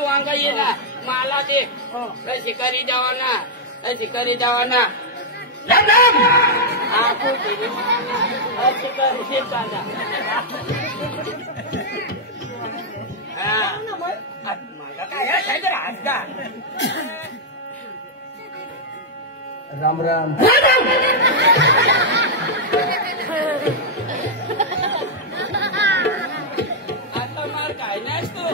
तू अंगा ये ना मला दे अशी करी द्यावा ना अशी करी द्यावा ना राम राम आखो अशी करी कांदा राम राम आता मार काय नाही तू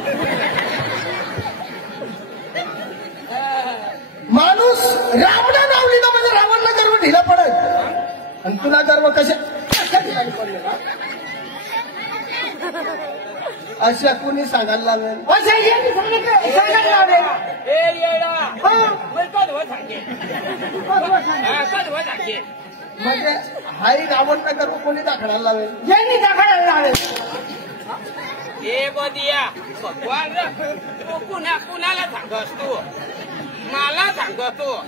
माणूस रावणा नावलीला म्हणजे रावणला गर्व ढिला पडत आणि तुला गर्व कशा ठिकाणी पडले का अशा कुणी सांगायला लागेल सांगायला लावेल हे येडा कधवा सांगेल कधवा सांगेल म्हणजे हाही रावणला गर्व कोणी दाखवायला लावेल यांनी दाखवायला लावेल हे बदिया भगवान तू कुणाला सांगस तू मला सांगतो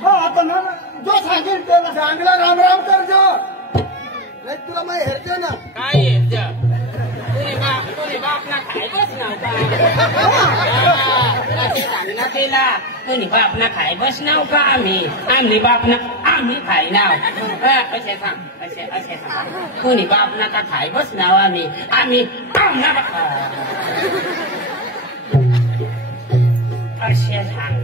हो आपण जो सांगेल त्याला चांगला राम राम कर जो नाही तुला मग हेरते ना काय येत तुझे बापना खाय बस नव्हता सांगना केला तुझी बापना खाय बस नाव का आम्ही बापना आम्ही खाय नाव कसे सांग असे सांग तुझी बापना का खाय बस नाव आम्ही आमना असे सांग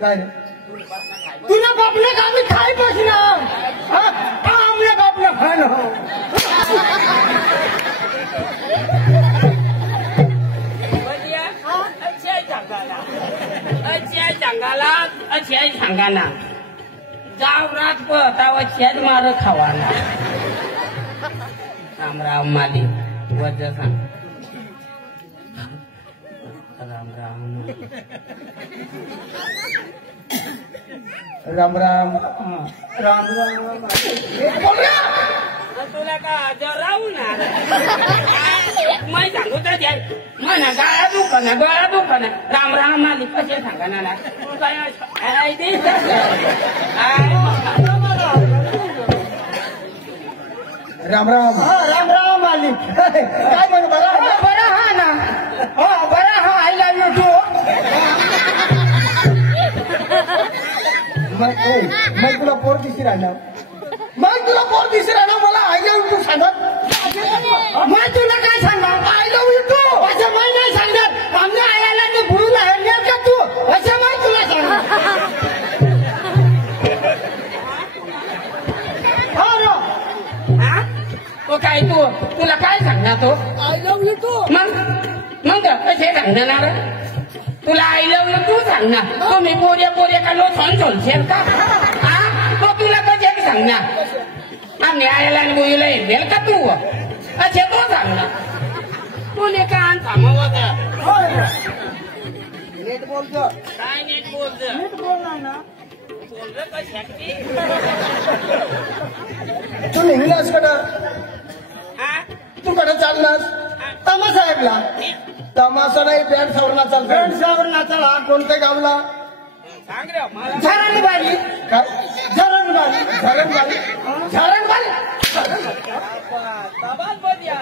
काय तुला बापले का आम्ही खाय बसणार आमल्या बापला खाय ना अच्छी सांगाना जाव रात पताव शेत मार खावाना राम राम माली वज सांग राम राम राम राम राम राम तुला का राहू ना मैं सांगू तर म्हणा गळा दुकान राम राम मालिक कसे सांगा ना राम राम राम राम मालिक काय म्हणू बरा हा ना हो बरा हा आय लव्ह यू टू मग तुला पोर दिशी राहणार मला आय लव्ह यू सांगत मग तुला काय सांगा आय लव्ह यू टू असं मला नाही सांगत आमच्या आयाला ते बुडून आहे का तू असं मग तुला सांग तो काय तुला काय सांगणार तो आय लव्ह यू टू मग कसे सांगणार तुला आय लव्ह यू तू सांगणार तुम्ही पोऱ्या का लो सोनशेल का तो तुला कसे सांगणार आम्ही आयला आणि बोईला येईल का तू असे तो सांगणार तुले का थांबवत नीट बोलतो काय नीट बोलत नीट बोलणार ना बोललं कशासाठी तू निघलास कडं तू कडं चाललास तमाशा ऐकला तमाशा नाही बँड सावरला चालतो बँड सावरला चला कोणत्या गावला सांग रे मला झरणबारी काय झरणबारी झरणबारी झरणबारी तबाल बदिया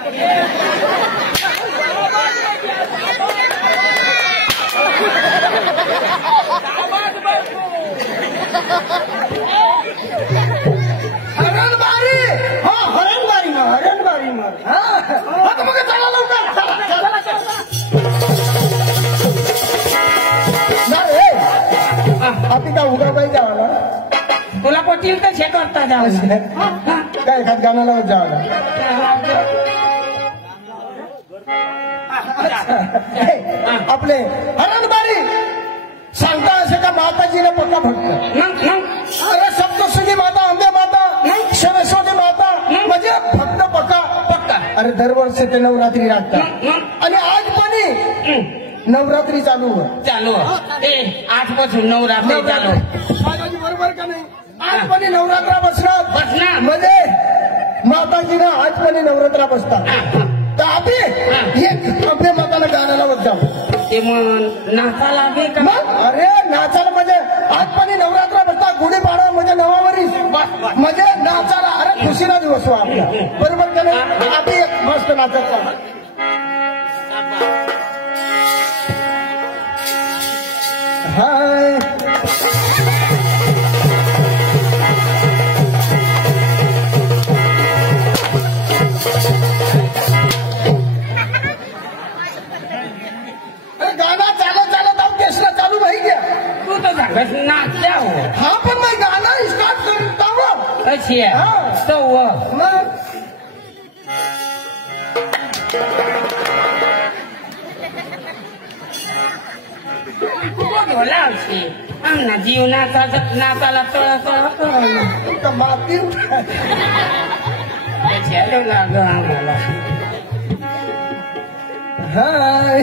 हरणबारी हो हरणबारी मग आता मग चला लवकर आपली का उगा पाहिजे आम्हाला तुला पटील तर शेत वाटता जावं काय एखाद गाणं लावत जावं आपले हरणबारी सांगता असे का माताजीने पक्का फक्त अरे सप्तशृंगी माता अंबे माता सरस्वती माता म्हणजे फक्त पक्का अरे दरवर्षी ते नवरात्री लागतात आणि आज पण नवरात्री चालू आजपासून नवरात्री चालू बरोबर का नाही आज पण नवरात्रा बसणार म्हणजे माताजीनं आज पण नवरात्रा बसतात तर आम्ही एक अंबे माताला गाणं लावत जाऊ ते मग नाचाला बी का अरे नाचाला म्हणजे आज पण नवरात्रा बसतात गुढीपाडवा म्हणजे नवावरी म्हणजे नाचाला अरे खुशीला दिवस हो आपला बरोबर का नाही आधी मस्त नाचायचा हाय गाना चालत चालत ऑर्केस्ट्रा चालू भाई गया तू तो सांगत नाचल्या हो हा पण मग गाणं स्टार्ट करता कशी आहे तो मग बोलावशी आमना जीवनाचा नाचाला तळ माती त्याच्या लाग आम्हाला हाय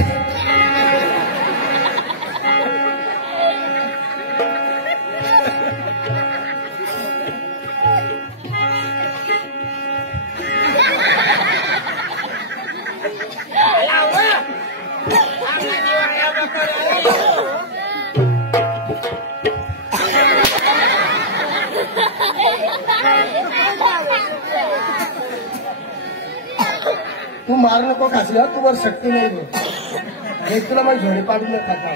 तू मार नको खासल्या तू वर शक्ती नाही दे हे तुला मग झोडी पाडून खाता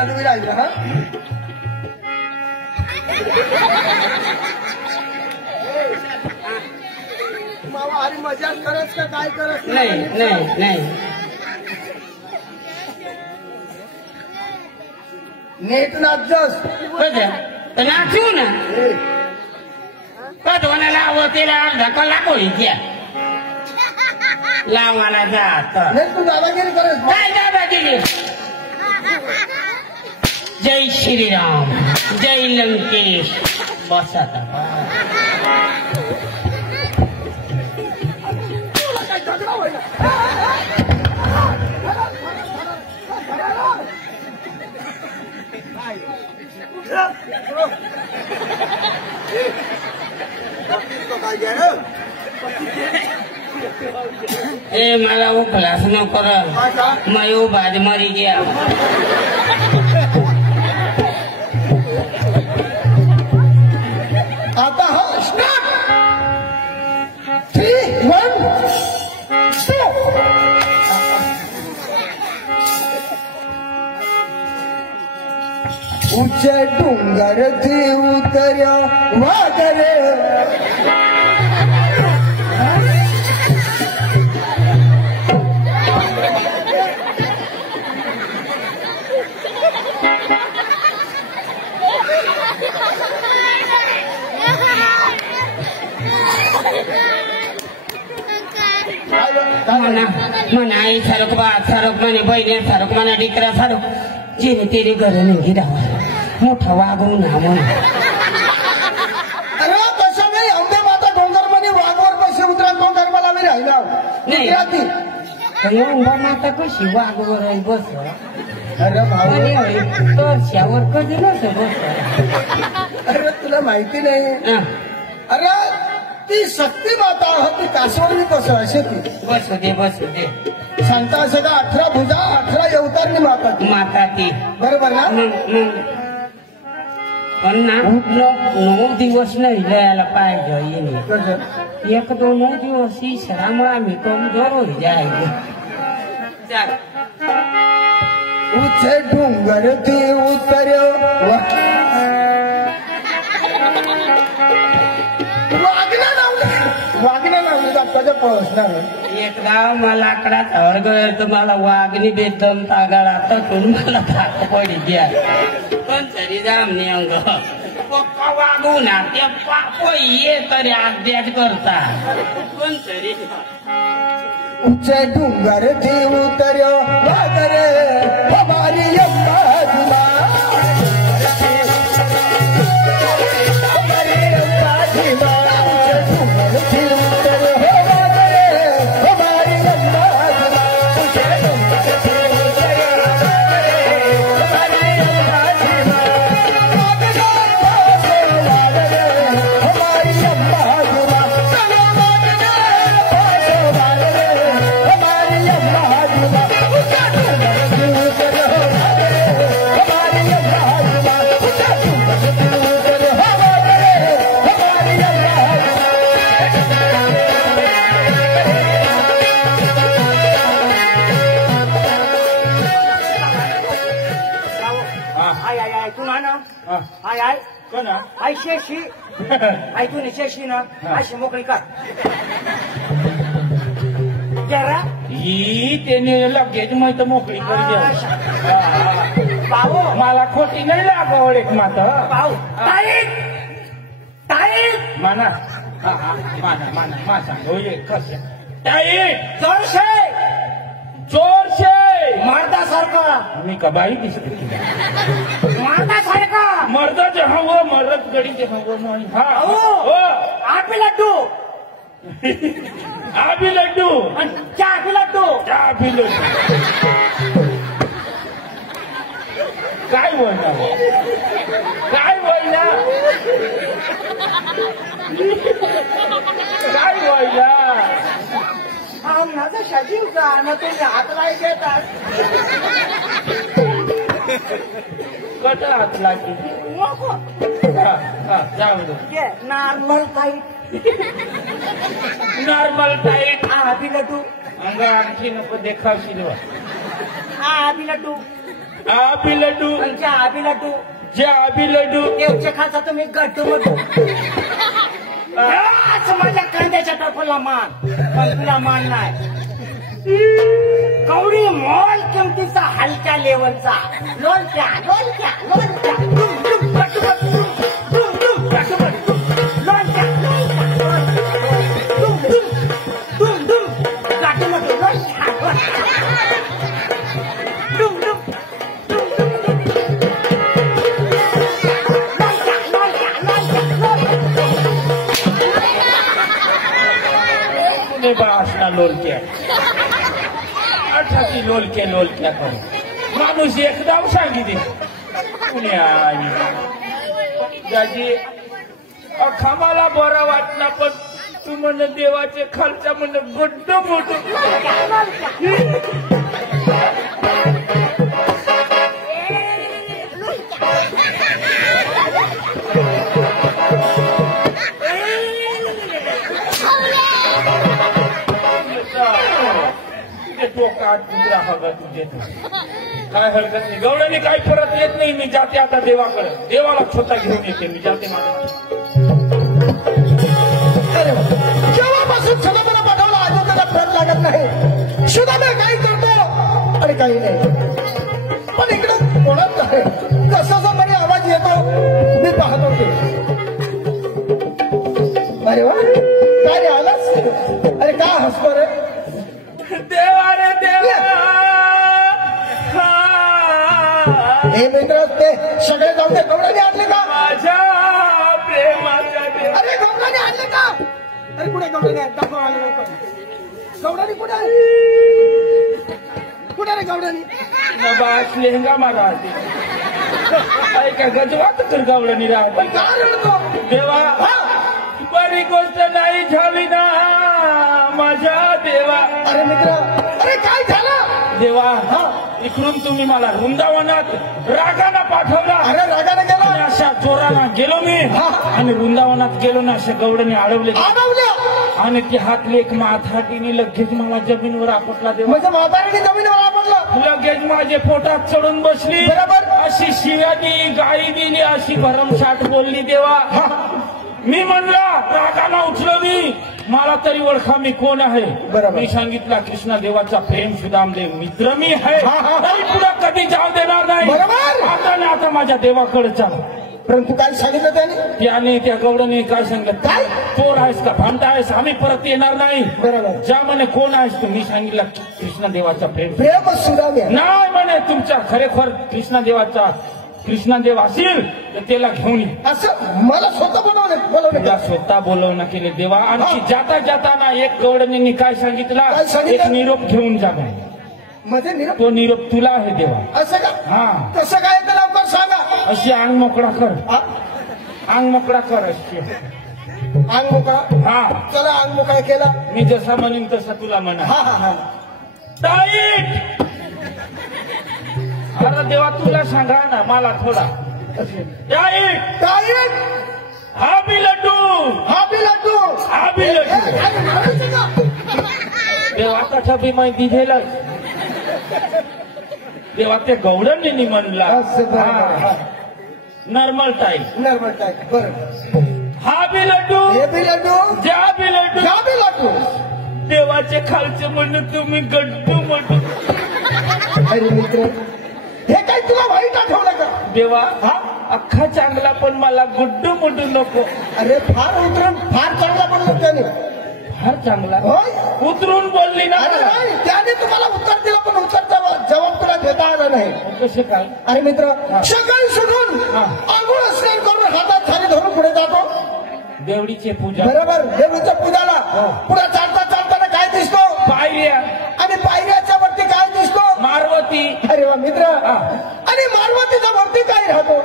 तुम्ही राहिला हा मावा अरे मजा करत का काय करत नाही नाही नाही नेट नाचस नाचू ना कधोना लावतेला अर्धा कलाक होईल लाव मला जात नाही तू दादागिरी करत काय दादागिरी जय श्रीराम जय लंकेश बस आता ए मला उखलास न कर मयो बाद मरी गया आता हा स्टार्ट 3, 1, 2 उच्च डोंगर थी उतर्या वागर म्हणा आई सारक बा सारक म्हणे बहिणी सारक म्हणा डिकरा सारक जिने तेरे घर नाही राहा मोठा वागवून ना म्हणून अरे कसं नाही अंबे माता डोंगर म्हणे वाघवर कसे उतरा डोंगर मला मी राहिला नाही माता कशी वाघवर आहे बस अरे भाऊ वर्षावर कधी नसं बस अरे तुला माहिती नाही अरे ती शक्ती माता होती कासवडी कसं असे ती बसू दे सांगता असं का 18 भुजा 18 अवतारणी माता ती माता ती बरोबर ना पण ना 9 दिवस नाही जायला पाहिजे 1-2 दिवस इसरामुळे आम्ही कमजोर होई जायचे उच्च डोंगर ती उतर वागण्या लावली बाप्पाच्या पळसणार एकदा मला आकडा थड तर मला वाघनी बेदम तागाळा तटून मला भात पडी द्या पण तरी जामने अंग पप्पा वागू ना ते पाप ये तरी अभ्यास करता पण तरी उच्च डोंगर ती उतर वागर हमारी अम्मा आय कोणा आय शेशी ऐकून शेशी ना अशी मोकळी कर जरा ही त्याने लगेच माहित मोकळी कर भाऊ मला खोटी नाही लागावड एक माता भाऊ ताईट ताईट माना माना माना मासा होय कस ताईट जोरशे जोरशे मर्दासारखं मी का बाई दिसते मर्दासारखं मर्दाचे हवं मर्द गडीचे हवं नाही हा हो आपी लड्डू आबी लड्डू चहा पी लड्डू चहा पी लड्डू काय बोलणार काय बोलणार काय बोलणार माझा शजीव का ना तुम्ही हातला घेतात कसा हात लागली जाऊ दे नॉर्मल टाईट नॉर्मल टाईट आबी लड्डू अंग आणखी नको देखावशील आबी लड्डू आबी लड्डू आबी लड्डू जे आबी लड्डू देवचे खाचा तुम्ही गड्डू मधू माझ्या कांद्याच्या टोपला मान पण तुला मान नाही कवडी मॉल किमतीचा हलक्या लेवलचा लोणच्या लोणच्या लोणच्या डुम डुम पटपट डुम डुम पटपट लोणच्या डुम डुम डुम डुम गाठीमध्ये लोणच्या डुम डुम असना लोलक्या अठाची लोलक्या लोलक्या करू माणूस एकदम सांगितले त्याची खामाला बरं वाटला पण तू म्हण देवाचे खालच्या म्हण गुड्ड मोठ डोका तुझा हवा तुझे काय हरकत नाही गवळ्याने काही परत येत नाही मी जाते आता देवाकडे देवाला स्वतः घेऊन येते मी जाते जेव्हापासून सुदामाला पाठवलं अजून त्याला फरक लागत नाही सुदामा काही करतो आणि काही नाही पण इकडे कोणच आहे जसा बरी आवाज येतो मी पाहतो ते अरे वा काय रे आलास अरे का हसतो रे देवा रे देवा हे मित्र ते सगळे जाऊन ते गवडाने आणले का माझ्या प्रेमाच्या देवा अरे गवडाने आणले का अरे कुठे गवडाने दाखव आले लोक गवडाने कुठे आहे कुठे रे गवडाने बास लेहंगा मारा काय गजवात तर गवळणी राहते का रडतो देवा बरी गोष्ट नाही झाली ना माझ्या देवा अरे मित्र अरे काय झालं देवा इकडून तुम्ही मला वृंदावनात रागाना पाठवला अरे रागाने गेला आणि अशा चोराना गेलो मी आणि वृंदावनात गेलो ना अशा गवडणी अडवले आणि ती हातली एक माथाटीने लगेच मला जमिनीवर आपटला देवा म्हणजे म्हातारीने जमिनीवर आपटला लगेच माझे पोटात चढून बसली बरोबर अशी शिव्यानी गाई दिली अशी भरमसाठ बोलली देवा मी म्हणला रागाला उठलो मी मला तरी ओळखा मी कोण आहे मी सांगितला कृष्णा देवाचा प्रेम सुदामले मित्र मी आहे नाही पुढे कधी जाऊ देणार नाही आता ना आता माझ्या देवाकडे चाल परंतु काय सांगितलं त्याने त्या गवडने काय सांगितलं काय चोर आहेस का भांडा आहेस आम्ही परत येणार नाही बरोबर ज्या म्हणे कोण आहेस तू मी सांगितलं कृष्णा देवाचा प्रेम प्रेम सुदाम नाही म्हणे तुमच्या खरेखर कृष्णा देवाचा कृष्णादेव असेल तर त्याला घेऊन ये असं मला स्वतः बोलवलं स्वतः बोलवणं केले देवा आणखी जाता जाताना एक गवडणींनी काय सांगितलं एक निरोप घेऊन जा म्हणजे निरोप तो निरोप तुला आहे देवा असं का हा तसं काय तर लवकर सांगा अशी अंग मोकळा कर अंग मोकळा कर अशी अंग मोकळा हा चला अंग मोकळा केला मी जसा म्हणेन तसं तुला म्हणा हा हा हा टाईट अरे देवा तुला सांगा ना मला थोडा टाईट टाईट हा बी लड्डू हा बी लड्डू हा बी लड्डू देवाचा छबी माहिती दिलं देवा ते गौडणींनी म्हणला नॉर्मल टाईप. Normal type. बरं. हा बी लड्डू, हे बी लड्डू, ज्या बी लड्डू, ह्या बी लड्डू. देवाचे खालचे म्हणून तुम्ही गड्डू म्हणू. अरे मित्र, हे काय तुला वाईट आठवलं का? देवा हा, अख्खा चांगला पण मला गुड्डू म्हणू नको. अरे फार उतरून फार चांगला बोललो त्याने. फार चांगला होय. उतरून बोलली ना. अरे नाही, त्याने तुम्हाला उत्तर दिलं पण उत्तर जबाब तुला देता आला नाही. कसे काय? अरे मित्र, सकाळी सुटून हा. आंघोळ स्नान करून हातात थाली धरून पुढे जातो. देवडीचे पूजा. बरोबर. देवीच्या पूजाला पुढे चालता चालताना काय दिसतो? पायऱ्या. आणि पायऱ्याच्या वरती काय दिसतो? मारवती. अरे वा मित्र. आणि मारवतीच्या वरती काय राहतो?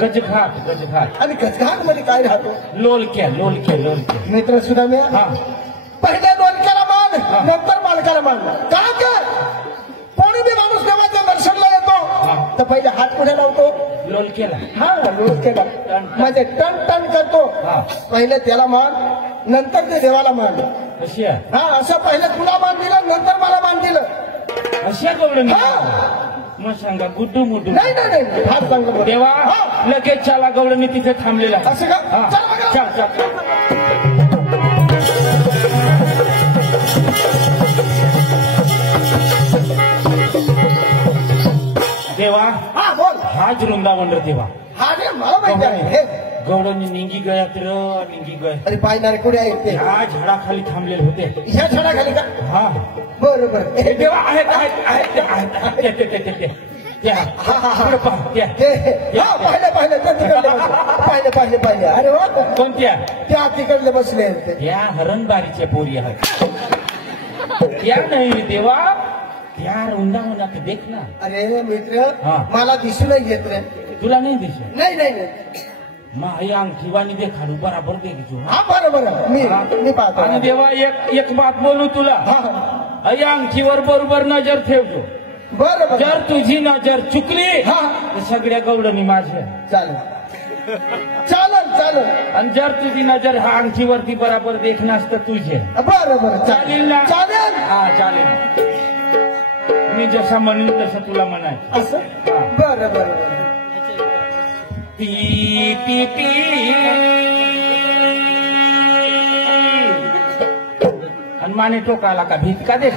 गजघाट. गजघाट. आणि गजघाट मध्ये काय राहतो? लोलक्या. लोलक्या. लोलक्या. मित्र सुद्धा मी हा. पहिल्या लोलक्याला मान, नंतर मालकाला मानला. का कर कोणी बी माणूस देवाच्या दर्शनला येतो तर पहिले हात पुढे लावतो. लोलक्याला. हा, लोलक्याला म्हणजे टन टन करतो. पहिले त्याला मान, नंतर ते देवाला मान. कशी आहे? हा, असं पहिले तुला मान दिलं, नंतर मला मान दिलं. अशा गवडणी. हा. मग सांगा गुड्डू मुड्डू. नाही नाही नाही, फार चांगलं बोल. देवा हा. लगेच चला गवडणी तिथे थांबलेला आहे. असं का? हा. चल बघा. चल चल. देवा हा बोल. हाच वृंदावन रे देवा. हा रे, मला माहिती आहे. हे, गवडणी निंगी गयात र निंगी गय. अरे पायनारे कुठे आहेत ते? ह्या झाडाखाली थांबलेले होते. ह्या झाडाखाली का? हा. बरोबर. हे देवा आहेत आहेत आहेत आहेत. ते ते ते ते त्या. पुढं पहा, त्या. हा, पाहिले पाहिले ते तिकडले बसले. पाहिले पाहिले पाहिले. अरे वा, कोणत्या? त्या तिकडले बसले आहेत ते. या हरणबारीच्या पोरी आहेत. त्या नाही देवा, त्या वृंदावनात देख ना. अरे मित्र, हा. मला दिसू नाही येत रे. तुला नाही दिसत? नाही नाही नाही. माई अंगठीवानी देखाडू बराबर देखील. हा बरोबर. मी पाहतो. आणि देवा एक बात बोलू तुला. हा, या अंगठीवर बरोबर नजर ठेवतो. बरोबर. जर तुझी नजर चुकली हा. तर सगळ्या गवडणी माझ्या. चालेल चालेल चालेल. आणि जर तुझी नजर हा अंगठीवरती बराबर देखणार तर तुझे. बरोबर. चालेल ना? चालेल. हा चालेल. मी जसा म्हणून तसं तुला म्हणायचं. असं. हा. बरोबर. T T T. आणि माने टोकाला का भीत का देख.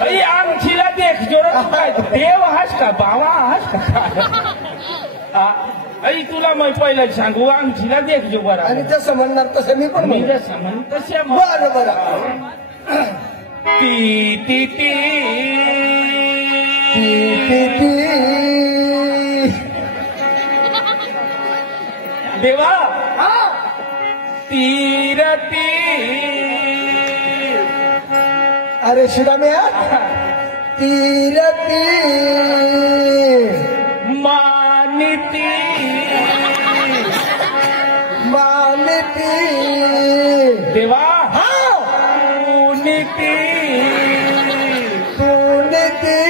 अरे अंगठीला देख जोरात. काय देव हास का बाबा हास का? आई तुला मग पहिलं सांगू, अंगठीला देख जो बरा. आणि जसं म्हणणार तसं मी पण मी म्हणेन. जसं म्हण तशा बरोबर. T T T. देवा हा. तीर तीर. अरे शिराम्या, तीर तीर मानिती मानती. देवा हा, नीती तू नीती.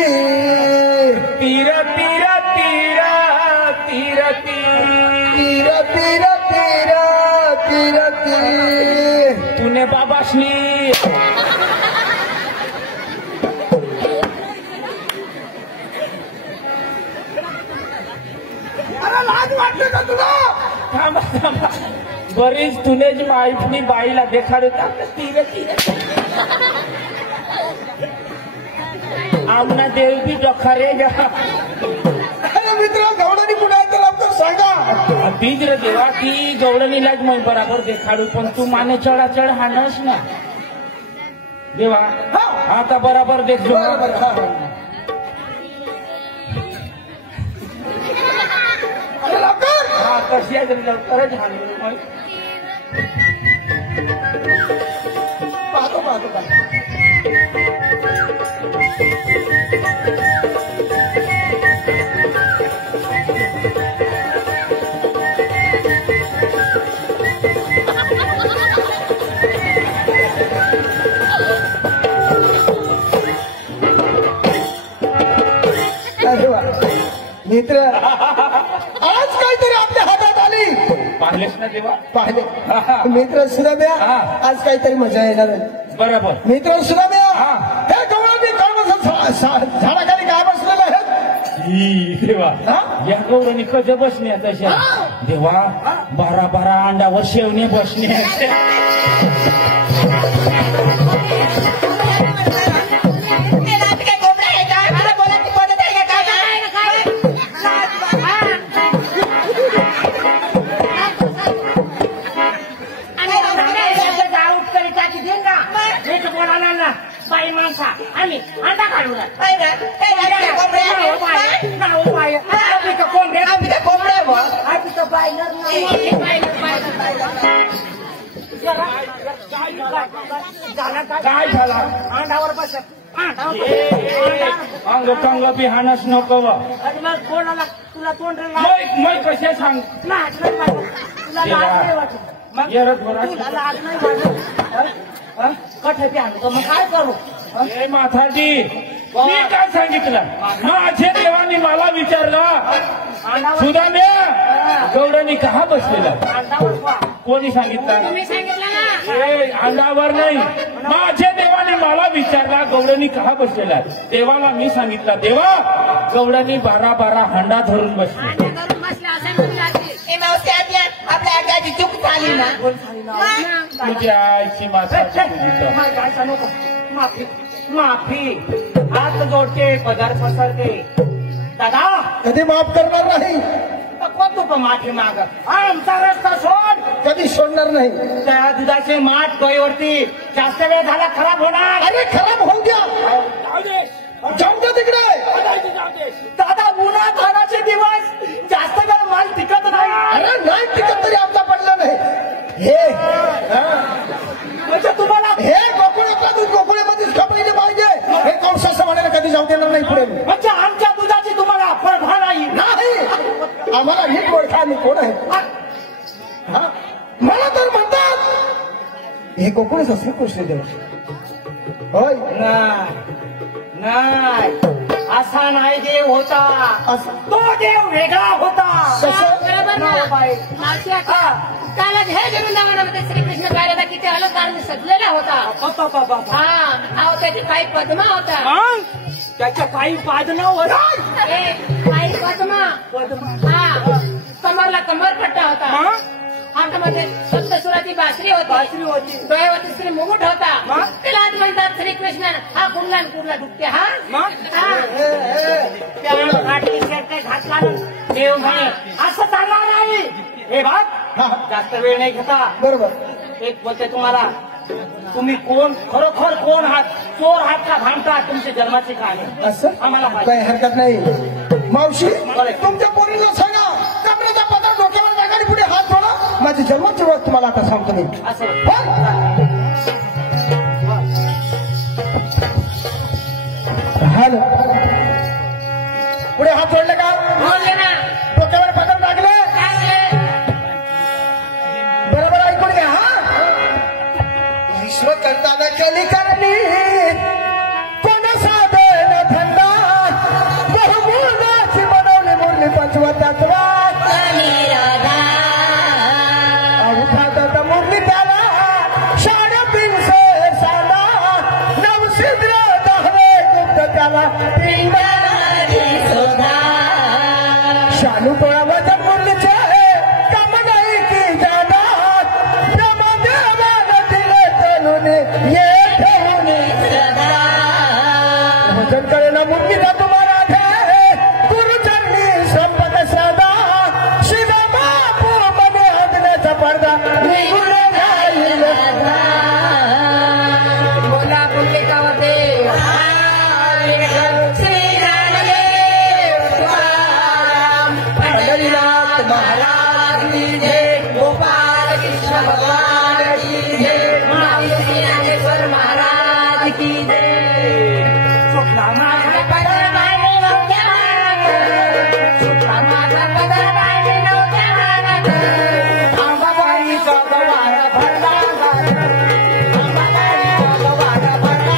तीर तीर तीर तीर तीर. तीर तीर तीर तीर तीर. तूने बाबाशनी अरे लाज वाटली का तुला? थांबा थांबा. बरीच तुनेच माईपणी बाईला देखाडत तीर तीर. आमना देव बी डोखारे जा. अरे मित्र, गवडणी पुढे आहे तर लवकर सांगा. बीज रे देवा ती गवडणीलाच मग बराबर देखाडू, पण तू माने चढा चढ हाणस ना देवा. आता बराबर देखजो. बरोबर. हा. अरे लवकर. हा कशी आहे लवकरच हाणलो मग. पाहतो पाहतो पाहतो. अरे वा मित्र, आज काहीतरी आपल्या हातात आली. पाहिलेस ना देवा. पाहिले मित्र सुराम्या, हा. आज काहीतरी मजा येणार आहे. बरोबर. मित्र सुराम्या, हा. हे गवळणी काय झाडाखाली काय बसलेलं आहे? देवा या गौराणी कधी बसण्या तशा देवा 12 अंडावर शेवणे बसण्या बाई माणसा आणि अंडा काढून काय झाला अंडावर बसत अंग कंग बिहानच नको अरे मग कोणाला तुला तोंड मग कशा सांग तुला लाज नाही कठे आणतो मग काय करू माथाजी मी काय सांगितलं माझ्या देवानी मला विचारलं सुदाम्या गौराणी कहा बसलेला कोणी सांगितलं तुम्ही सांगितलं ना अंगावर नाही माझ्या देवाने मला विचारला गौराणी कहा बसलेला देवाला मी सांगितलं देवा गौराणी 12 हंडा धरून बसली आपल्या आगाची चूक झाली ना तुझ्या आईची माथा माफी माफी हात जोडते पदर पसरते दादा कधी माफ करणार नाही कोण तू माफी माग आमचा रस्ता सोड कधी सोडणार नाही त्या दुधाचे माठ डोईवरती जास्त वेळ झाला खराब होणार अरे खराब होऊ द्या जाऊ द्या तिकडे दादा उन्हा खानाचे दिवस जास्त वेळ माल टिकत नाही अरे नाही टिकत तरी आमचा पडला नाही हे म्हणजे तुम्हाला हे गोकुळेमध्येच खपलेले पाहिजे हे कौशा समाजाला कधी जाऊ देणार नाही पुढे म्हणजे आमच्या दुधाची तुम्हाला परभा नाही आम्हाला नीट ओळखा आम्ही कोण आहे मला तर म्हणतात हे गोकुळच असले कृष्णदेव होय नाही असा नाही देव होता तो देव वेगळा होता कालच हे वृंदावनामध्ये श्रीकृष्ण कार्याला किती अलंकार सजलेला होता हा त्याची काही पद्मा होता त्याच्या काही पादन होता काही पद्मा हा कमरला कमरपट्टा होता हातामध्ये सप्तसुराची बासरी होती डोळ्यावरती श्री मुकुट होता त्याला आज म्हणतात श्रीकृष्ण हा कुठला दुखते हा घाटली शर्ट घातला देव म्हणे असं चालणार नाही हे बात जास्त वेळ नाही घेता बरोबर एक बोलते तुम्हाला तुम्ही कोण खरोखर कोण आहात चोर आहात का भामटा तुमच्या जन्माचे काय असं आम्हाला काही हरकत नाही मावशी तुमच्या पोरीला सांगा कमरेचा पदर डोक्यावर टाका आणि पुढे हात जोडा माझी जन्माची ओळख तुम्हाला आता सांगतो मी हॅलो पुढे हात जोडले का डोक्यावर पदर टाकले बरोबर ऐकून घ्या विश्व करताना केली करणी कोण साधन धंदा बहुमूलाची बनवली मुरली पंचवतत्वा अवघातात मुरली त्याला शाळा पिंसे साला नवसिद्र दहवे गुप्त त्याला शालू पोळा वजन मुरलीचे काम नाही की जाणार ब्रह्मदेवानं दिले चलून ये ठेवून वजन कळेना मुरलीला तुम्हाला गुरुचरणी संपत सदा शिव बापू मध्ये हजण्याचा पडदा निघून जाईल बोला बोलले का होते महाराज की जय गोपाल कृष्ण भगवान की जय ज्ञानेश्वर महाराज की जय माझा पदर बाळी नव्हत्या माझा पदर बाळी नव्हत्या अंबाबाईचा गवार भरला अंबाबाईचा गवार भरला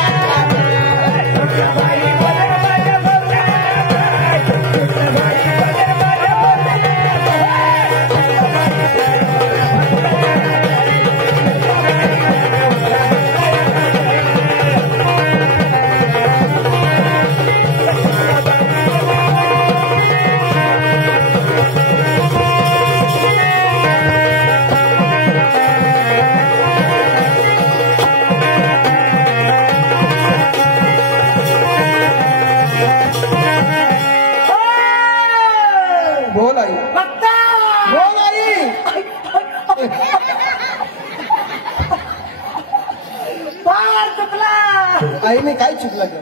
आईने काय चुकलं ग?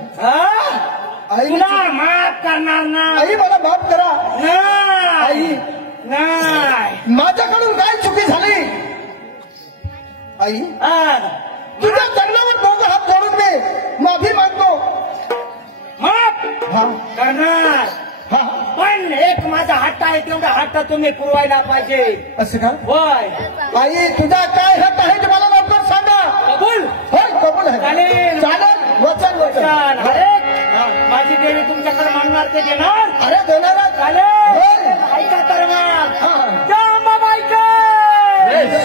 आई तुला माफ करणार ना आई मला माफ करा. नाही आई नाही माझ्याकडून काय चुकी झाली? आई तुझ्या चरणावर दोघं हात जोडून मी माफी मागतो. माफ हा करणार हा पण एक माझा हट्ट आहे तेवढा हट्ट तुम्ही पुरवायला पाहिजे. असं का? होय आई तुझा काय हट्ट आहे ते मला लवकर सांगा. कबूल होय कबूल आहे. चालेल. चालेल वचन वचन. अरे माझी देवी तुमच्याकडे मागणार ते देणार. अरे देणारा चालेल ऐका तर मग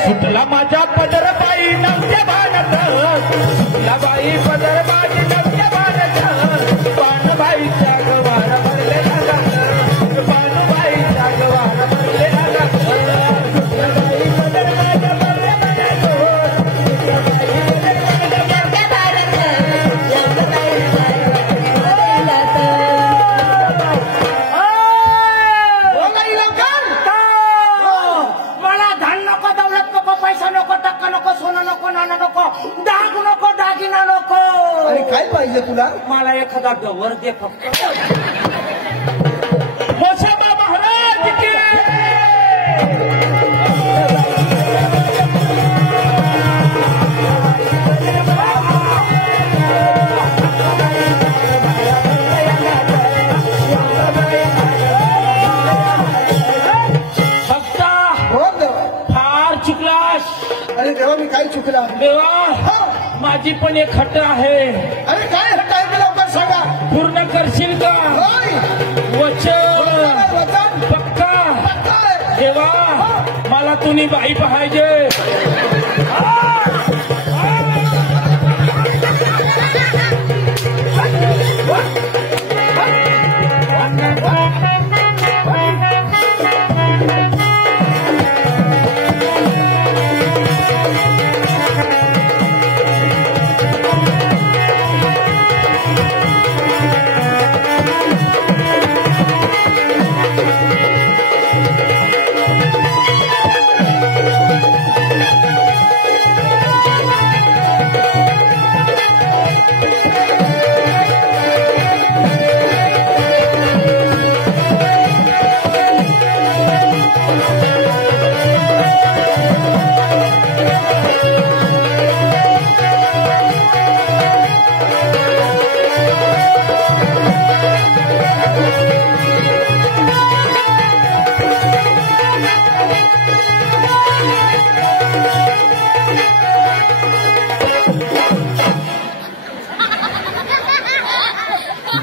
सुटला माझ्या पदर बाई नव्या भानत, सुटला बाई पदर बाई नव्या भानत, पानबाईच्या गवार भरले लागत, पानबाईच्या गवार भरले लागत, सुटला बाई पदर माझ्या भरले लागत, सुटला बाई पदर माझ्या भरले मला धन नको, दौलत नको, पैसा नको, टक्का नको, सोनं नको, नाणं नको, डाग नको, दागिना नको. अरे काय पाहिजे तुला? मला एखादा डवर दे फक्त. मोशाबा महाराज की अरे देवा मी काय चुकला? देवा माझी पण एक हट्ट आहे. अरे काय हट्ट आहे ते लवकर सांगा. पूर्ण करशील का? होय. वचन वचन पक्का. पक्का आहे. देवा मला तुम्ही बाई पाहिजे.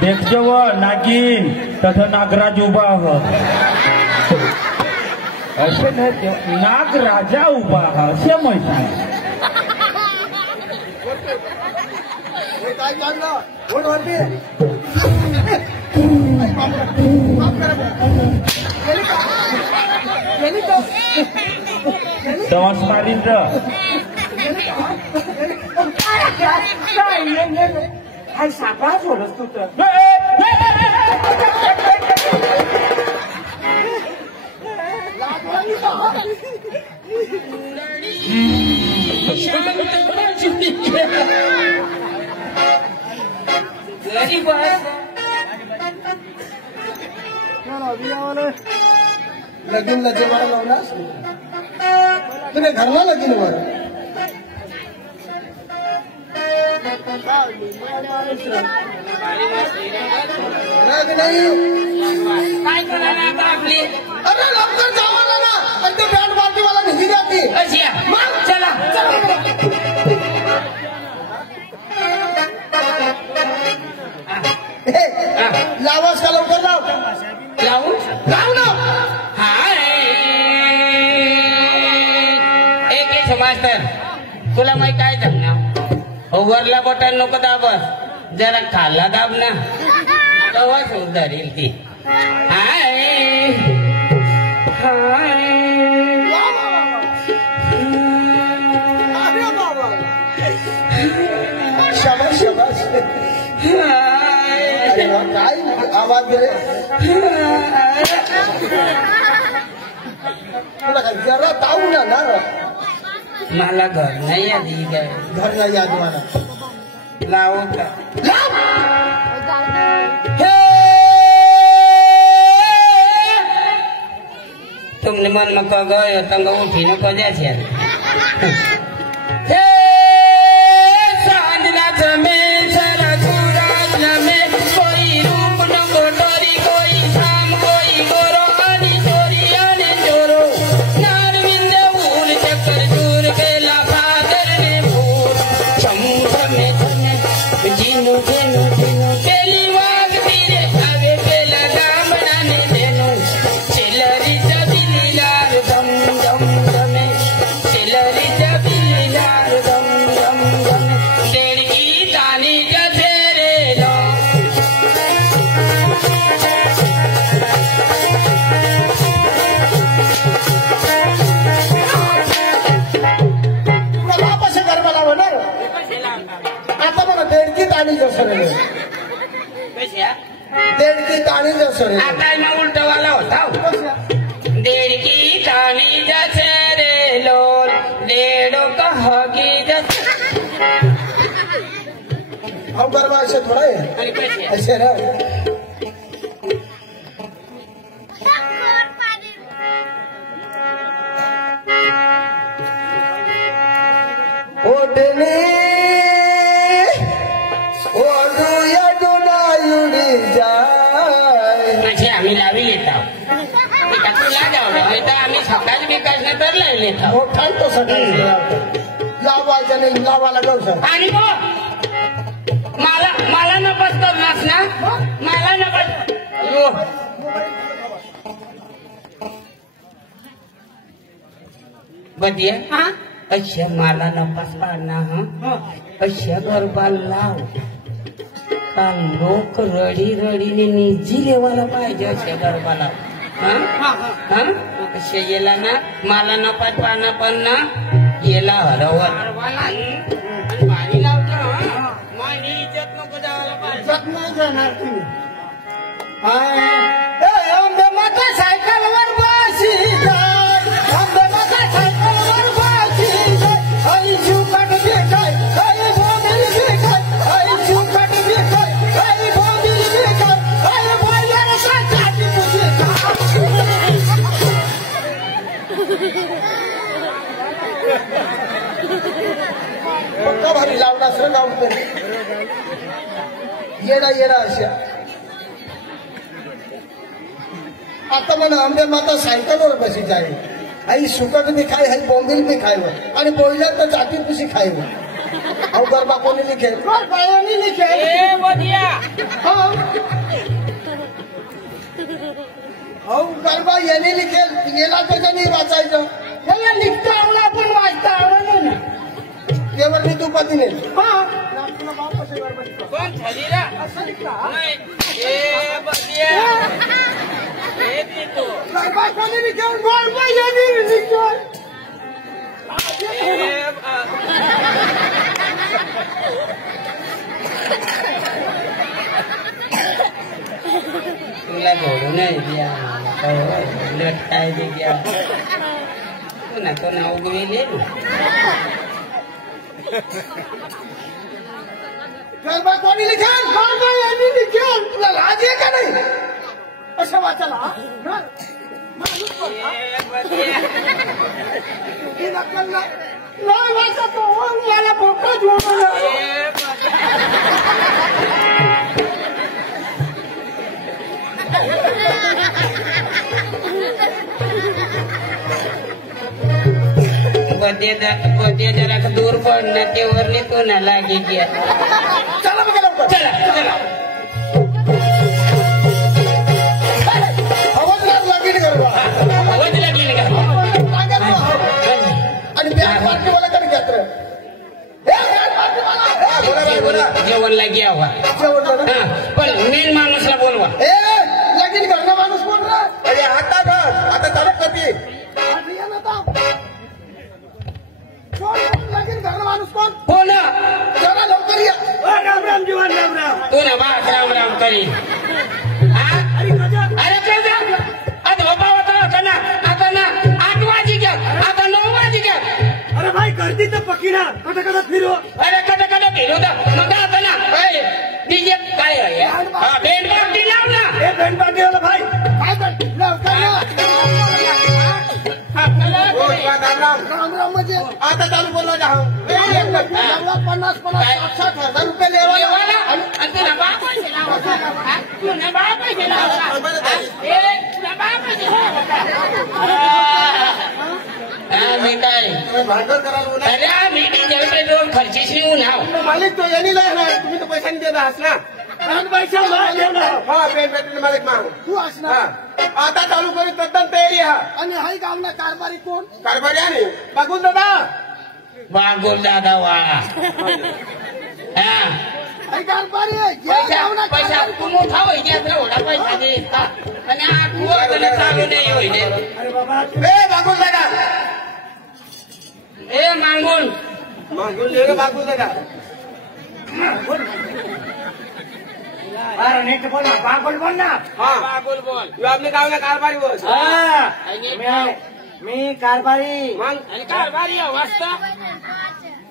देखजो नागिन तथा नागराज उभा हो. असे नाही नागराजा उभा असे म्हणतात. काय चाललं? कोण वरती? नमस्कार इंद्र. काय सापळा सोडस तू तर. लगीन लगे मला लावलास तुझ्या घरला लगीन वर राग नाही. काय करायला आता आपली? अरे लवकर जावा ना. आणि ते बँड पार्टी मला निघी जाते. अशी आहे. मग चला लावास का लवकर लाव. लावू लाव ना. हाय एक मास्तर तुला माहिती काय सांगणार? ओव्हरला बटन नको दाबस जरा खाल्ला दाब ना तेव्हा सुधारेल ती. हाय हाय शाबास शाबास. अरे वा, काय आवाज दे. तुला काय जरा ताऊ ना ना. मला घर नाही आधी घर नाही याद मला. लावो का लाव तुमने मन में कह गयो तंग उठी न कजा छे हे सांजना जमे चला सूरज में कोई रूप न कोटरी कोई शाम कोई गोरो अनि चोरी अनि चोरो नारविंद उल चक्कर चूर बेला फादर ने फूल चम में चने जीनो जीनो जीनो केली वाग तीरे आवे बेला दामना ने देनो चिलरी जबिलीलार दम दम दमे चिलरी जबिलीलार दम दम दमे देड़की तानी जथेरे लो वापस गरबा लावणार आता बघा देडकी ताणी जसं कशा देडकी ताणी जसं आता ना उलट वाला होता देड़की तानी जथेरे लोल देड़ो कहगी जथेरे अब गरबा ऐसे थोड़ा है आणि कशा ऐसे ना ओढणे ओढूया डोलायुडी जाय म्हणजे आम्ही लावी येतो तुला जावलं नाही तर आम्ही सकाळी विकास न तर लावून येतो मोठा तो सकाळी लावायचं नाही लावायला जाऊ सर आणि मग मला नपस करणार ना मला नपस बदिया अशा मला नपास पाडणार हा अशा गरबा लाव का लोक रडी रडीने निजी लेवायला पाहिजे अशा गरबाला अशा येला ना मला नपास पाडणार पण ना येला हरवत पाणी लावलं माझी इज्जत नको जावायला पाहिजे नाही जाणार तुम्ही आंबे माता सायकलवर बसी जाय आंबे माता सायकलवर बसी जाय आई शिवकाट बेकाय आई बोंबील बेकाय आई शिवकाट बेकाय आई बोंबील बेकाय आई बोंबील साची तुझी पक्का भारी लावणार सर गावतं येडा येडा अशा आता मला आंबे माता सायकलवर बसी जाईल आई सुकट बी खाय आई बोंबील बी खायवर आणि बोईला तर जाती पुशी खायवर अहो गरबा कोणी लिखेल बायांनी लिखेल अहो गरबा यांनी लिखेल येला त्याच्या नाही वाचायचं याला लिखता आवडा पण वाचता आवडलं ना यावर मी तू पती नाही कोण झालीला नाही ए बदिया ए देतो गरबा कोणी लिखेल गरबा यांनी लिखेल तुला धोडू नाही द्या लटकाय दे द्या पुन्हा तो नाव उगविले गरबा कोणी लिखेल गरबा यांनी लिखेल तुला लाज आहे का नाही असं वाचायला माणूस नाही वाचतो मला फोटो जोडून बदे जरा दूर पडणं तेवर तो ना लागे गया चला बघा लवकर चला चला आवाज लागेल गरबा आवाज लागली का आणि बॅग पार्टीवाला कडे घेत जेवण लागे आवा पण मेन माणूसला बोलवा लगीन घरला माणूस कोण रे अरे आता बघ आता धडक कधी लगीन घरला माणूस कोण हो ना जरा लवकर या राम राम जीवन राम राम तू ना बा राम राम करी अरे कसा आता बाबा होता ना आता ना 8 वाजी घ्या आता 9 वाजी घ्या अरे भाई गर्दी तर पकी ना कदा कदा फिरो अरे कदा कदा फिरू दा मग आता बँड पार्टी वाला भाई काय करते लवकर या. राम म्हणजे आता चालू बोलला जा 50 60,000 रुपये लेवाला. आणि तुला बाप पैसे लावता हा? तुला बाप पैसे लावता तुला बाप पैसे मी काय भांडण करायला अरे मी जेवढे खर्चीशी येऊन आहो मालिक तो यांनी नाही तुम्ही तर पैशाने देत आहात ना. हा पेन मालिक माग तू असणार आता चालू करीत तद्दन तयारी हा. आणि हाय गावना कारभारी कोण कारभारी आहे बघून दादा बागोल दादा वाळा हा हाय कारभारी आहे. या पैसा गावना पैसा कारभारी तू मोठा होईल एवढा पैसा दे आणि हा तू चालू नाही होईल ए बागुल दादा ए मागून मागून दे रे बागुल दादा. अरे नीट बोल ना बागोल बोल ना हा बागोल बोल तू आपल्या गावला कारभारी बोल. मी कारभारी मग आणि कारभारी वाजता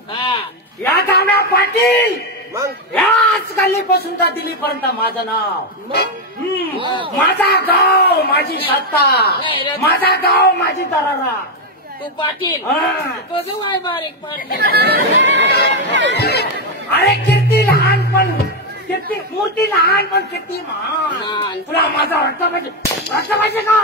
हा या गावना पाटील मग याच गल्लीपासून तर दिल्लीपर्यंत माझं नाव. माझा गाव माझी सत्ता माझा गाव माझी दरारा. तू पाटील तो जो आहे बारीक पाटील अरे कीर्ती लहान पण कीर्ती मूर्ती लहान पण कीर्ती महान. महान. तुला माझा रक्त पाहिजे का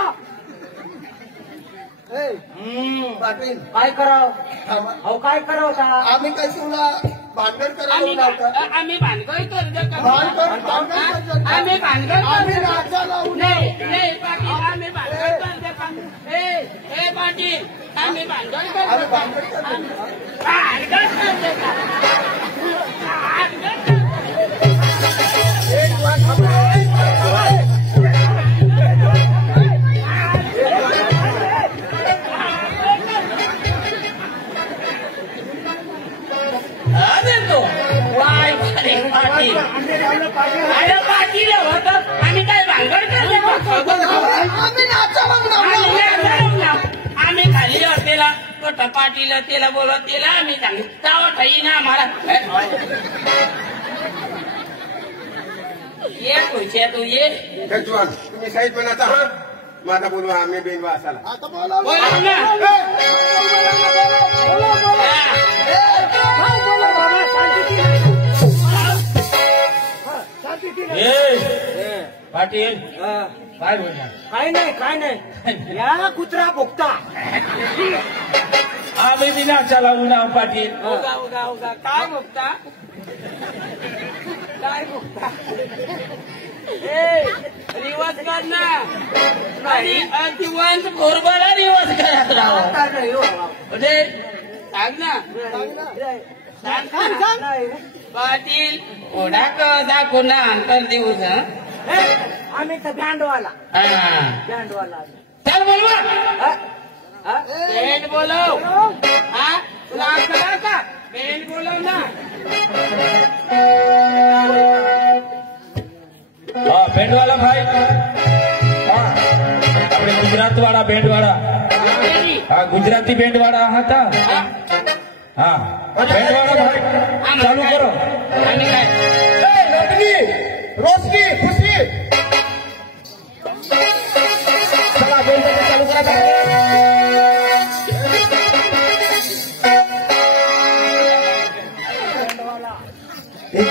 पाटील काय करावं अहो काय करावं का आम्ही काय तुला भांडण आम्ही करायला आम्ही भानगड करतो भांडण आम्ही भानगड आम्ही करतो राजा लावू नाही नाही पाटील आम्ही भानगड करतो ए पाटील आम्ही भानगड आम्ही करतो भांडण करतो. भानगड करतो भानगड एक वाट अरे तो वाय अरे पाटील अरे पाटील होतं आम्ही काय भानगड करतो आम्ही नाचा मग आम्ही खाली हॉटेला तो पाटील त्याला बोलत त्याला आम्ही सांगितलं तावा ठाई ना आम्हाला ये खुर्च्या तू ये जगजवान तुम्ही साईड बनाचा हा माझा बोलवा आम्ही बेनवा असाला. आता बोला बोला ना पाटील काय बोलणार काय नाही या कुत्रा भोगता आम्ही बिना चालावू ना पाटील उगा उगा उगा काय बघता काय बघता रिवाज कर ना आणि दिवस घोरबाला रिवाज करत राहा म्हणजे सांग ना सांग ना पाटील ओढा कसा कोणा अंतर देऊ ना आम्ही तर बँडवाला चल बोलवा बँड बोलव हा तुला करा का बँड बोलव ना बँड वाला भाई આપણે ગુજરાત વાળા બેન્ડ વાળા હા ગુજરાતી બેન્ડ વાળા હતા હા બેન્ડ વાળા ભાઈ ચાલુ કરો आम्ही काय रोशनी रोशनी खुशी चला बेंड चालू करा.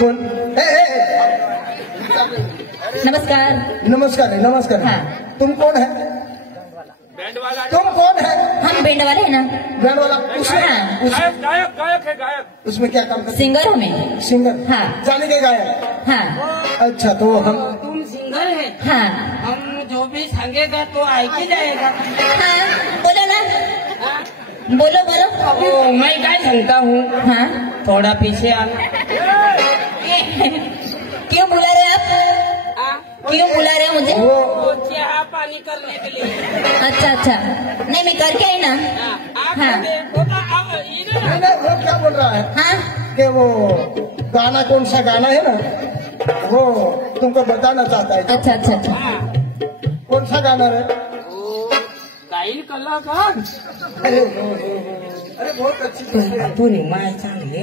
कोण नमस्कार नमस्कार नमस्कार. हाँ. तुम कौन है तुम कौन है हम बैंड वाले हैं ना बैंड वाला उसमें हाँ. गायक है गायक उसमें क्या काम करते सिंगर हूँ मैं सिंगर हाँ. जाने के गायक. हाँ अच्छा तो हम तुम सिंगर है हाँ हम जो भी सांगेगा तो आयक ही जाएगा हाँ बोलो ना बोलो बोलो ओ मैं क्या सांगता हूँ हाँ थोड़ा पीछे आ क्यों बुला रहे आप क्यों बुला रहे हो मुझे वो चाह पानी करने के लिए अच्छा अच्छा नहीं मैं करके आई ना हाँ नहीं, वो क्या बोल रहा है हाँ कि वो गाना कौन सा गाना है ना वो तुमको बताना चाहता है. अच्छा अच्छा अच्छा कौन सा गाना है गायन कलाकार अरे बहुत अच्छी दिख रही तू नहीं माय चांगली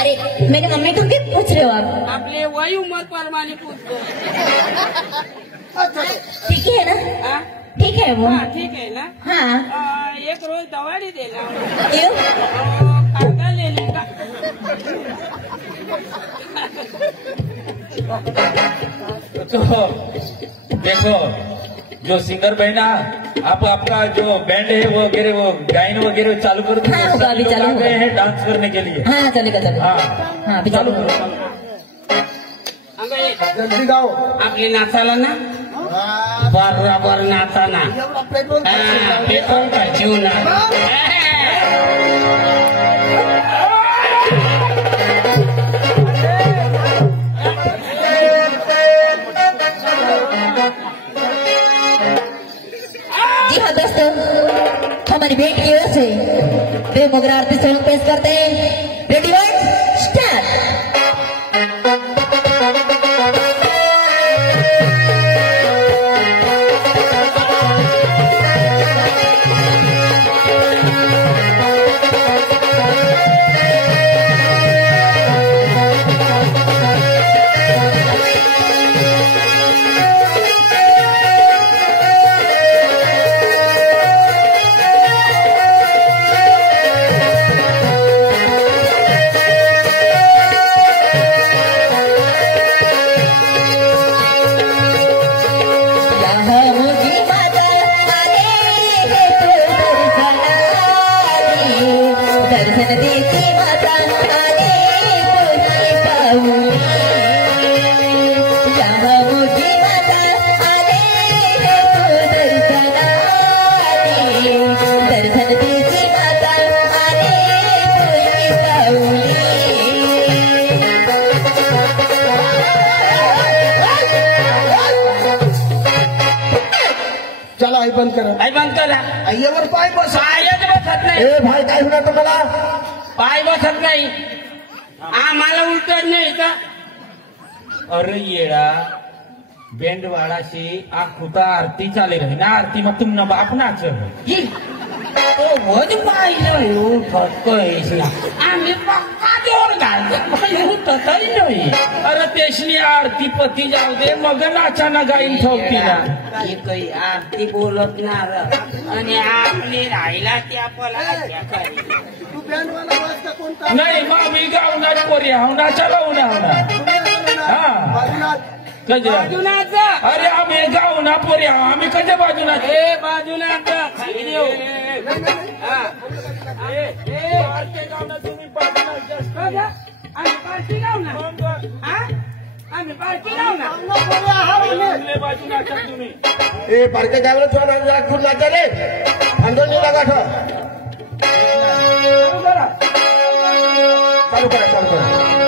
अरे मेरी मम्मी को क्यों पूछ रहे हो आप? आपले वही उम्र परमाने पूछतो अच्छा ठीक है ना? हाँ? ठीक है वो। हाँ, ठीक है ना? हाँ एक रोज दवाड़ी देना क्यों? कागदा ले लेगा तो देखो जो सिंगर बहना आप आपका जो बैंड है वो वगैरह वो गायन वगैरह चालू कर दो। हाँ, होगा, अभी लोग चालू आ होगा। गए हैं डांस करने के लिए। हाँ चलेगा चलेगा। हाँ हाँ अभी चालू चालू करो करो। जल्दी गाओ आपले नाचाला ना हाँ, बरोबर नाचा ना एवढा पेट्रोल पेट्रोल का जीव ना जी हाँ दोस्तों, हमारी भेंट की ओर से बेमुगरा आरती सॉन्ग पेश करते हैं। Ready one start. चला आई बंद करा आई बंद करा आईवर पाय बस पायच बसत नाही ए भाई काय होणार तुम्हाला पाय बसत नाही आम्हाला उलट नाही का अरे येड़ा बैंड वाला से आखुता आरती चाले रही ना आरती में तुम न बाप नाच ही तो वध पाहिलं उठत कळीस ना आम्ही पक्का जोर घालतो पण उठतही नाही अरे तेशनी आरती पती जाऊ दे मग नाचा ना गाईन ठोकती ना ही काही आरती बोलत ना आणि आपली राहिला त्या पला तू बँडवाला वाजता कोणता नाही मग मी गावणार पोरी हाव नाचा लावू ना हाँ. बाजूला बाजूनाच अरे आम्ही गावना पोरी हाव आम्ही कशा बाजूला ए बाजूनाच खाली देऊ आम्ही पार्टी लावू ना आम्ही पार्टी लावू ना तुम्ही ए पार्के जायला तुला जरा खूप नाचा रे आंदोलन लागा चालू करा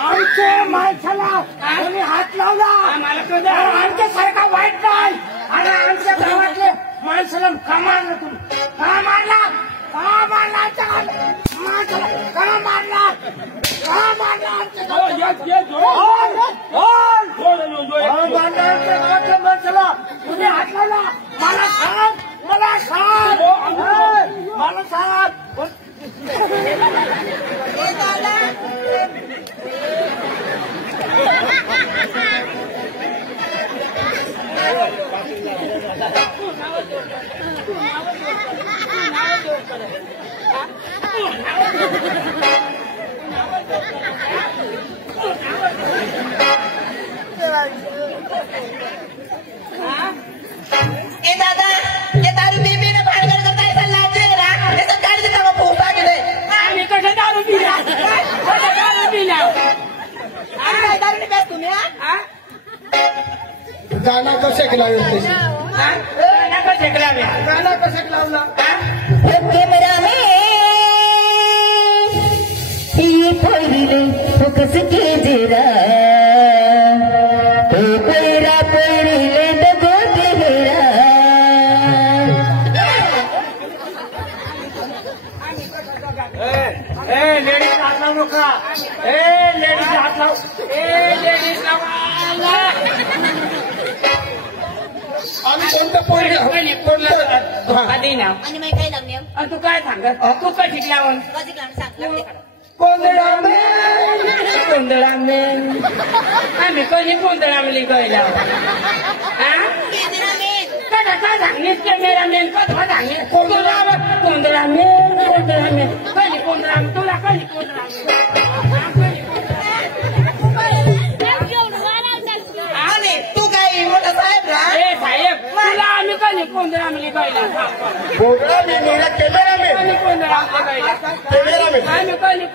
आमच्या माणसाला कोणी हात लावला आमच्या सारखा वाईट नाही आणि आमच्या गावातले माणसाला का मारलं तुम्ही का मारला आमच्या माणसाला का मारला आमच्या गावातल्या माणसाला तुम्ही हात लावला मला सांग मला सांग ए दादा ये दारू पी पी ने भानगड करता ऐसा लाज रे ना ये सब गाड़ी देता वो फूटा के दे आम्ही कसं दारू पिला आम्ही दारू नाही पित तुम्ही गाणं कसं लावलं गाणं कसं लावला कैमरा में ये पहिले फोकस के जरा तो पैरा पहिले दगो तेरा लेडीज हात लावू नका लेडीज हात लाव लेडीज आम्ही कोणतं पोरी आधी ना आणि मग काय लागले तू काय सांगत तू काय शिकलावन कधी काम सांगला गोंधळा मेन आम्ही कधी गोंधळा मिली गयला कसा काय सांगलीस कॅमेरा मेन कसा सांगलीस गोंधळा मेन कधी गोंधळा तुला कधी गोंधळा तू काय मोठा साहेब ना साहेब तुला आम्ही कधी गोंधळा मिली गयला बोगडा मी मेरा कॅमेरा में कधी गोंधळा मिली गयला कॅमेरा में आम्ही कधी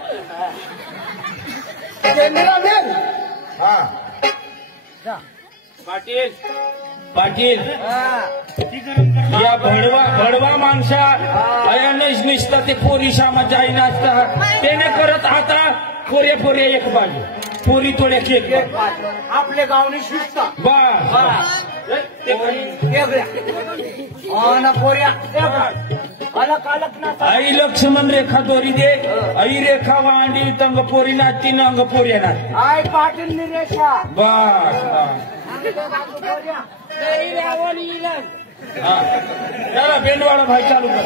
कॅमेरा में हा पाटील पाटील या भडवा माणसा अयानच निसता ते पोरी सामा जाई नाचता त्याने करत आता पोरे एक बाजू पोरी थोड्या केक आपल्या गावनी शिस्त बा पोऱ्या अलग अलग ना आई लक्ष्मण रेखा दोरी दे आई रेखा वांडी तंग पोरी नाचती अंग पोरी नाच आय पाटील निरेशा बस चला बेंडवाडा भाई चालू कर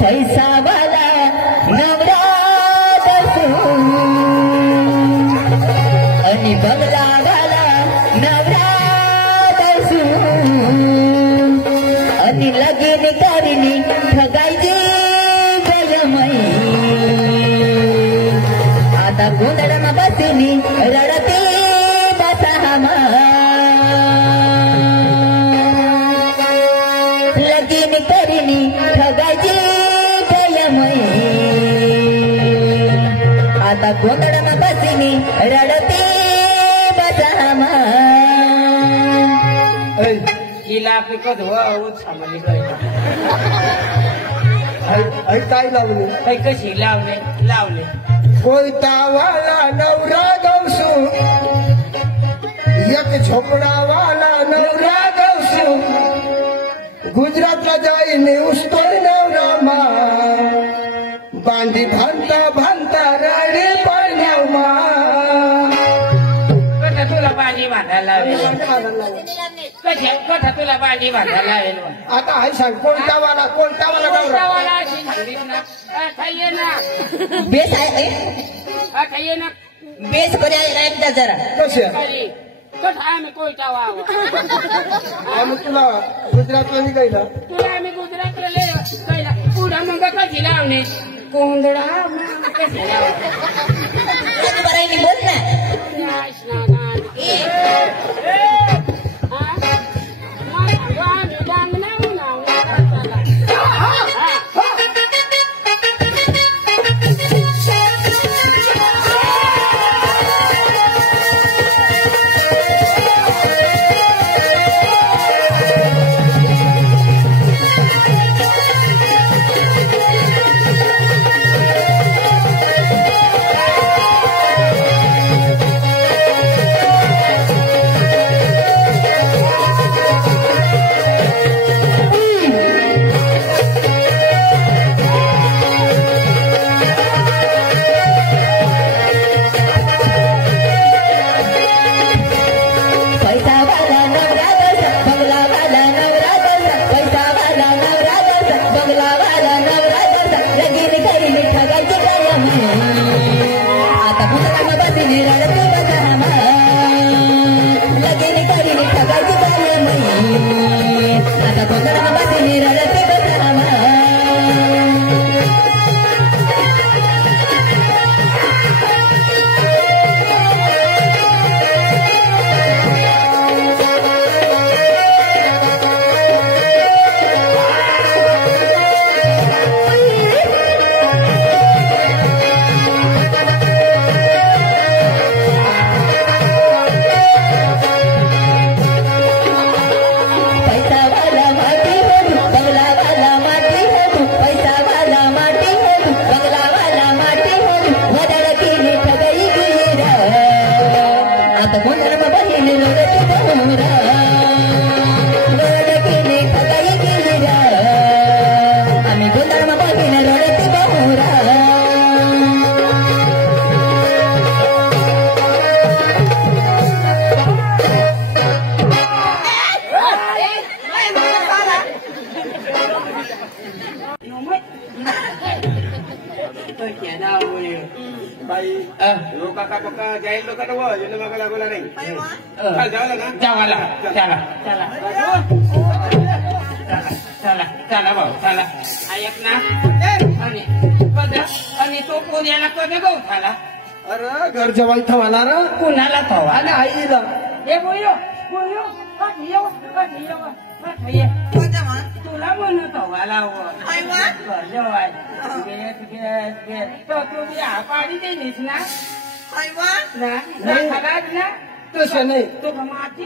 पैसा वाला नवरा आणि बंगला वाला नवरा आणि लगीन करीनी ठगायची गयमई आता गोंधळमा बसनी रडते बसामा लगीन करीनी ठगायची गयमई आता गोंधळमा बसनी रडते बसामा हिला पिकत हो सामाजिक काय लावली काही कशी लावले कोयतावाला नवरा गवसू एक झोपडावाला नवरा गवसू गुजरातला जाईने उस्तोर नवरा मा बांधी भांता रडी पाण्याव मा कथा तुला पाणी बांधायला लावेल कथा तुला पाणी बांधायला लावेल आता हाय सांग कोणतावाला नवरा अशी सांगलीस ना खाइये ना बेस आहे खाइये ना बेस पर्याय एकदा जरा कसे खरी कथा आम्ही कोयता वाव आम्ही तुला गुजरातला निघायला तुला आम्ही गुजरातला पहिला पुढं मग कशी लावणे कोंदडा कशी लावणे बरायनी बोल ना बाई लोका का पक्का जाईल लोका ना वो येणं मागा लागला नाही काल जावला ना जावाला चला चला चला चला भाऊ चला ऐक ना आणि तो पुण्याला कधी गहू झाला अरे घर जवाई थवाला रा कुणाला थवा आणि आईला हे बोयो बोयो तुला म्हणत हवाला घर जवाय तो तुम्ही हा पाडी देलीस ना ना तसं नाही तो माती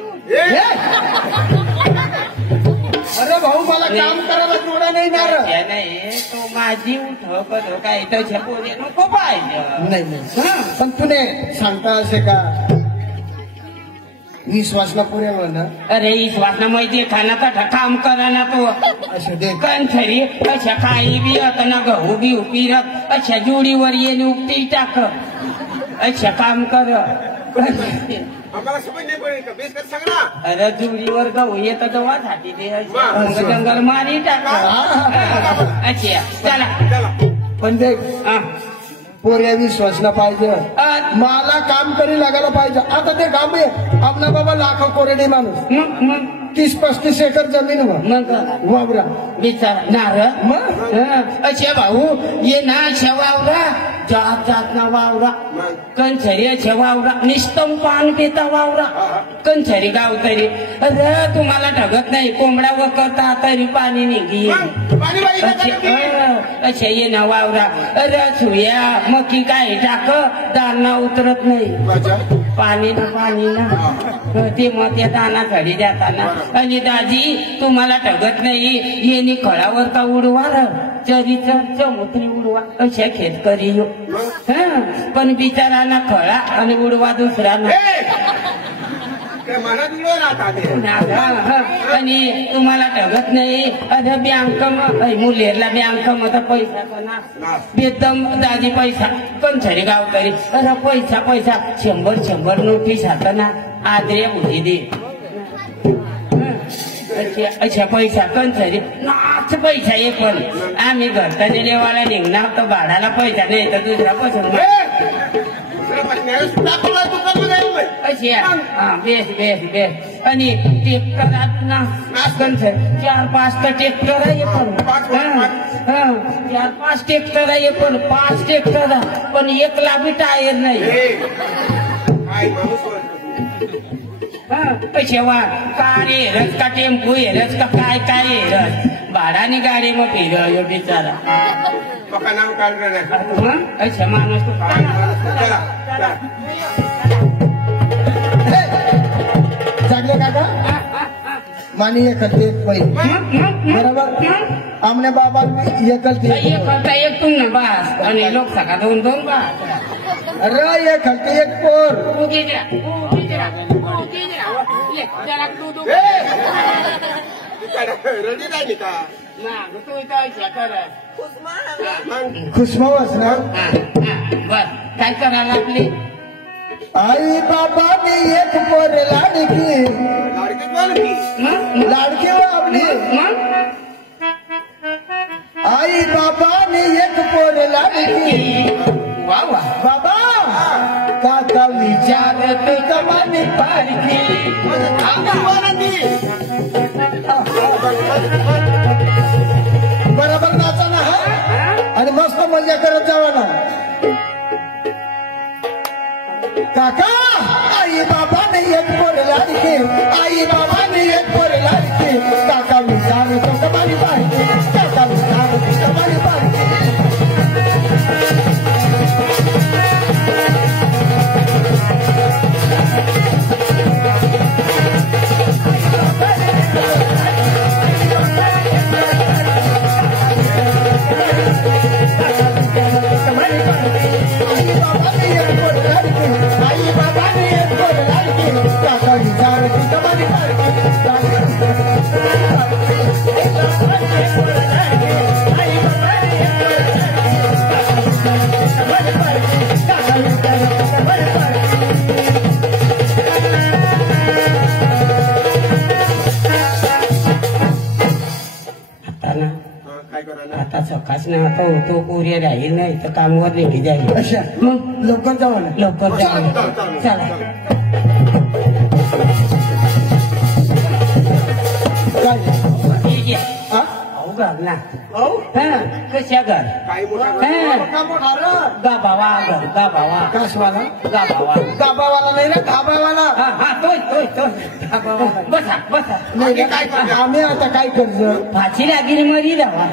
अरे भाऊ मला काम करायला जोडा नाही ना रे. नाही तो माझी उठ काय त्याच्या पोरी नको पाहिजे नाही नाही पण तुने सांगता असे का विश्वासला पुरे म्हणा अरे ईश्वासना माहिती खाना काम करा ना तो असं दे कंठरी अशा काही बी आता ना गहू बी उपिरत अशा जोडीवर येणे उपटी टाक अच्छा काम कर आम्हाला समज नाही पडेल का बेस कर सांग ना अरे जोडीवर गहू येत दवा झाली ते जंगल मारी टाक अच्छा चला चला पण देख पोऱ्या विश्वासला पाहिजे मला काम करी लागायला पाहिजे आता ते काम आहे आपला बाबा लाखो कोरेडी माणूस 30-35 एकर जमीन मग वावरा बिचारा नार मग अच्छा भाऊ ये ना अच्छा वावरा जात जात ना वावरा कंछरी अच्छा वावरा निस्तम पान पिता वावरा कंछरी गाव तरी अरे तुम्हाला ठगत नाही कोंबडा वकरता तरी पाणी निघी अच्छा ये ना वावरा अरे सुया मकी काय टाक दाना उतरत नाही पाणी ना ते मग त्या दाना घरी जाताना आणि दाजी तुम्हाला ठगत नाही येणे खळावर का उडवा चरीचं चमुत्री उडवा अशा शेतकरी यो पण बिचारांना खळा आणि उडवा दुसरा ना आणि तुम्हाला ठगत नाही अरे बँक मुलेरला बँक मध्ये पैसा ना बेदम दादी पैसा कंछरी गावकरी अरे पैसा 100 नोटीस हात ना आदरे उडी दे अच्छा पैसा कंछरी नाच पैसा ये पण आम्ही घरचा देवाला निघणार तर भाडाला पैसा नाही तर दुसरा पैसा बेस आणि ट्रॅक्टर ना 4-5 ट्रॅक्टर आहे पण 4-5 ट्रॅक्टर आहे पण 5 ट्रॅक्टर पण 1 लाख टायर नाही पैसे वा कार हेरच का टेम्पो हेरच का काय हेरच भाडानी गाडी मग फिर बिचारा नाव काढ अच्छा माणूस जागले काका मानी एकलते बरोबर आमने बाबा एकलते एक तुम ना बास आणि लोक सका 2 बास अरे एकलते एक पोर रडी नाही का खुशमावस ना बर काय करायला आपली आई बाबाने एक पोर लाडकी लाडकी आपली आई बाबाने एक पोर लाडकी वा वा बाबा काका विचारत कमानी पारखी बरोबर नाचा ना आणि मस्त मजा करत जावा ना काका आई बाबाने एक पोर लाडकी आई बाबाने एक पोर लाडकी काका विचारत कमानी पारखी काका विचारत कमानी पारखी काय करायला आता सकाळच ना आता होतो पोरी राहील नाही तर कामावर निघी जाईल अच्छा मग लवकर जाऊ ना लवकर चला, जाऊ चला, चला काय हा अहो घर ना हो हा कशा घर काय मोठा हा. मोठा मोठा रे गाभावा घर गाभावा कासवाला गाभावा गाबावाला नाही ना धाबावाला हा हा तो गाभावा बसा बसा नाही का? काय करतो? आम्ही आता काय करतो फाशी लागली मरी जावा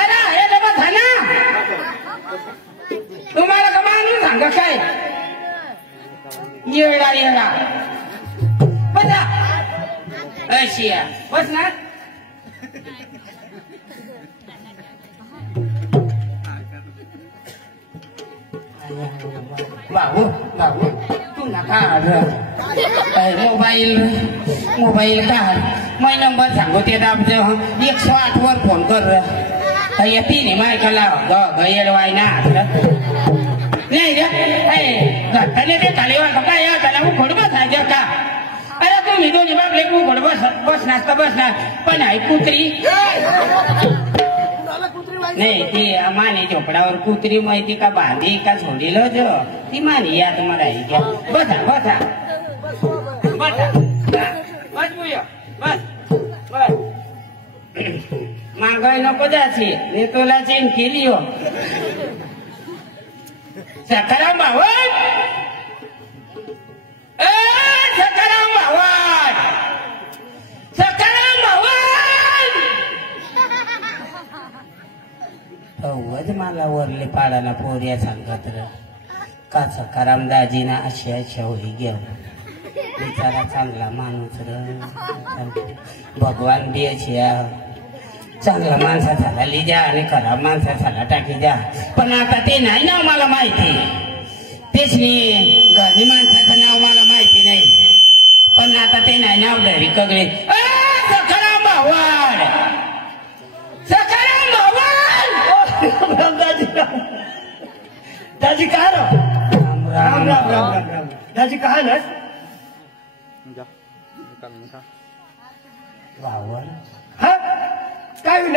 अरे हे बाबा झाला तुम्हाला का माणूस सांगा काय येडा येडा बसा अशी आहे. बस ना बाबू बाबू तू नका मोबाईल का मै नंबर सांगू ते दाबजो 108 वर फोन कर येते नाही मायकाला गैर वाय ना नाही रे घट्टाने ते खालीवर काय त्याला उघड बसायचं का अरे तुम्ही दोन्ही बाबले उघड बसणार तर बसणार पण आहे कुत्री नाही ती माने झोपडावर कुत्री माहिती का बांधी का सोडील जो ती मानी या तुम्हाला बसा बसा बसा बस बुया बस बस मागाय नको जायची मी तुला चेन केली हो सकाराम भावड सकाराम भावड सकाराम भावड अवज मला वरले पाडाला पोऱ्या सांगत र का सकाराम दाजीना अशी अशा होई घेऊ बिचारा चांगला माणूस र भगवान बिया चांगला माणसा झाला लिजा आणि खराब माणसा झाला टाकी द्या पण आता ते नाही ना मला माहिती तेच मी गधी माणसाचं नाव मला माहिती नाही पण आता ते नाही नाव धरी कगळे सकाराम भावड सकाराम भावड दाजी काय राम राम राम राम राम दाजी काय ना भावड हा काय होईल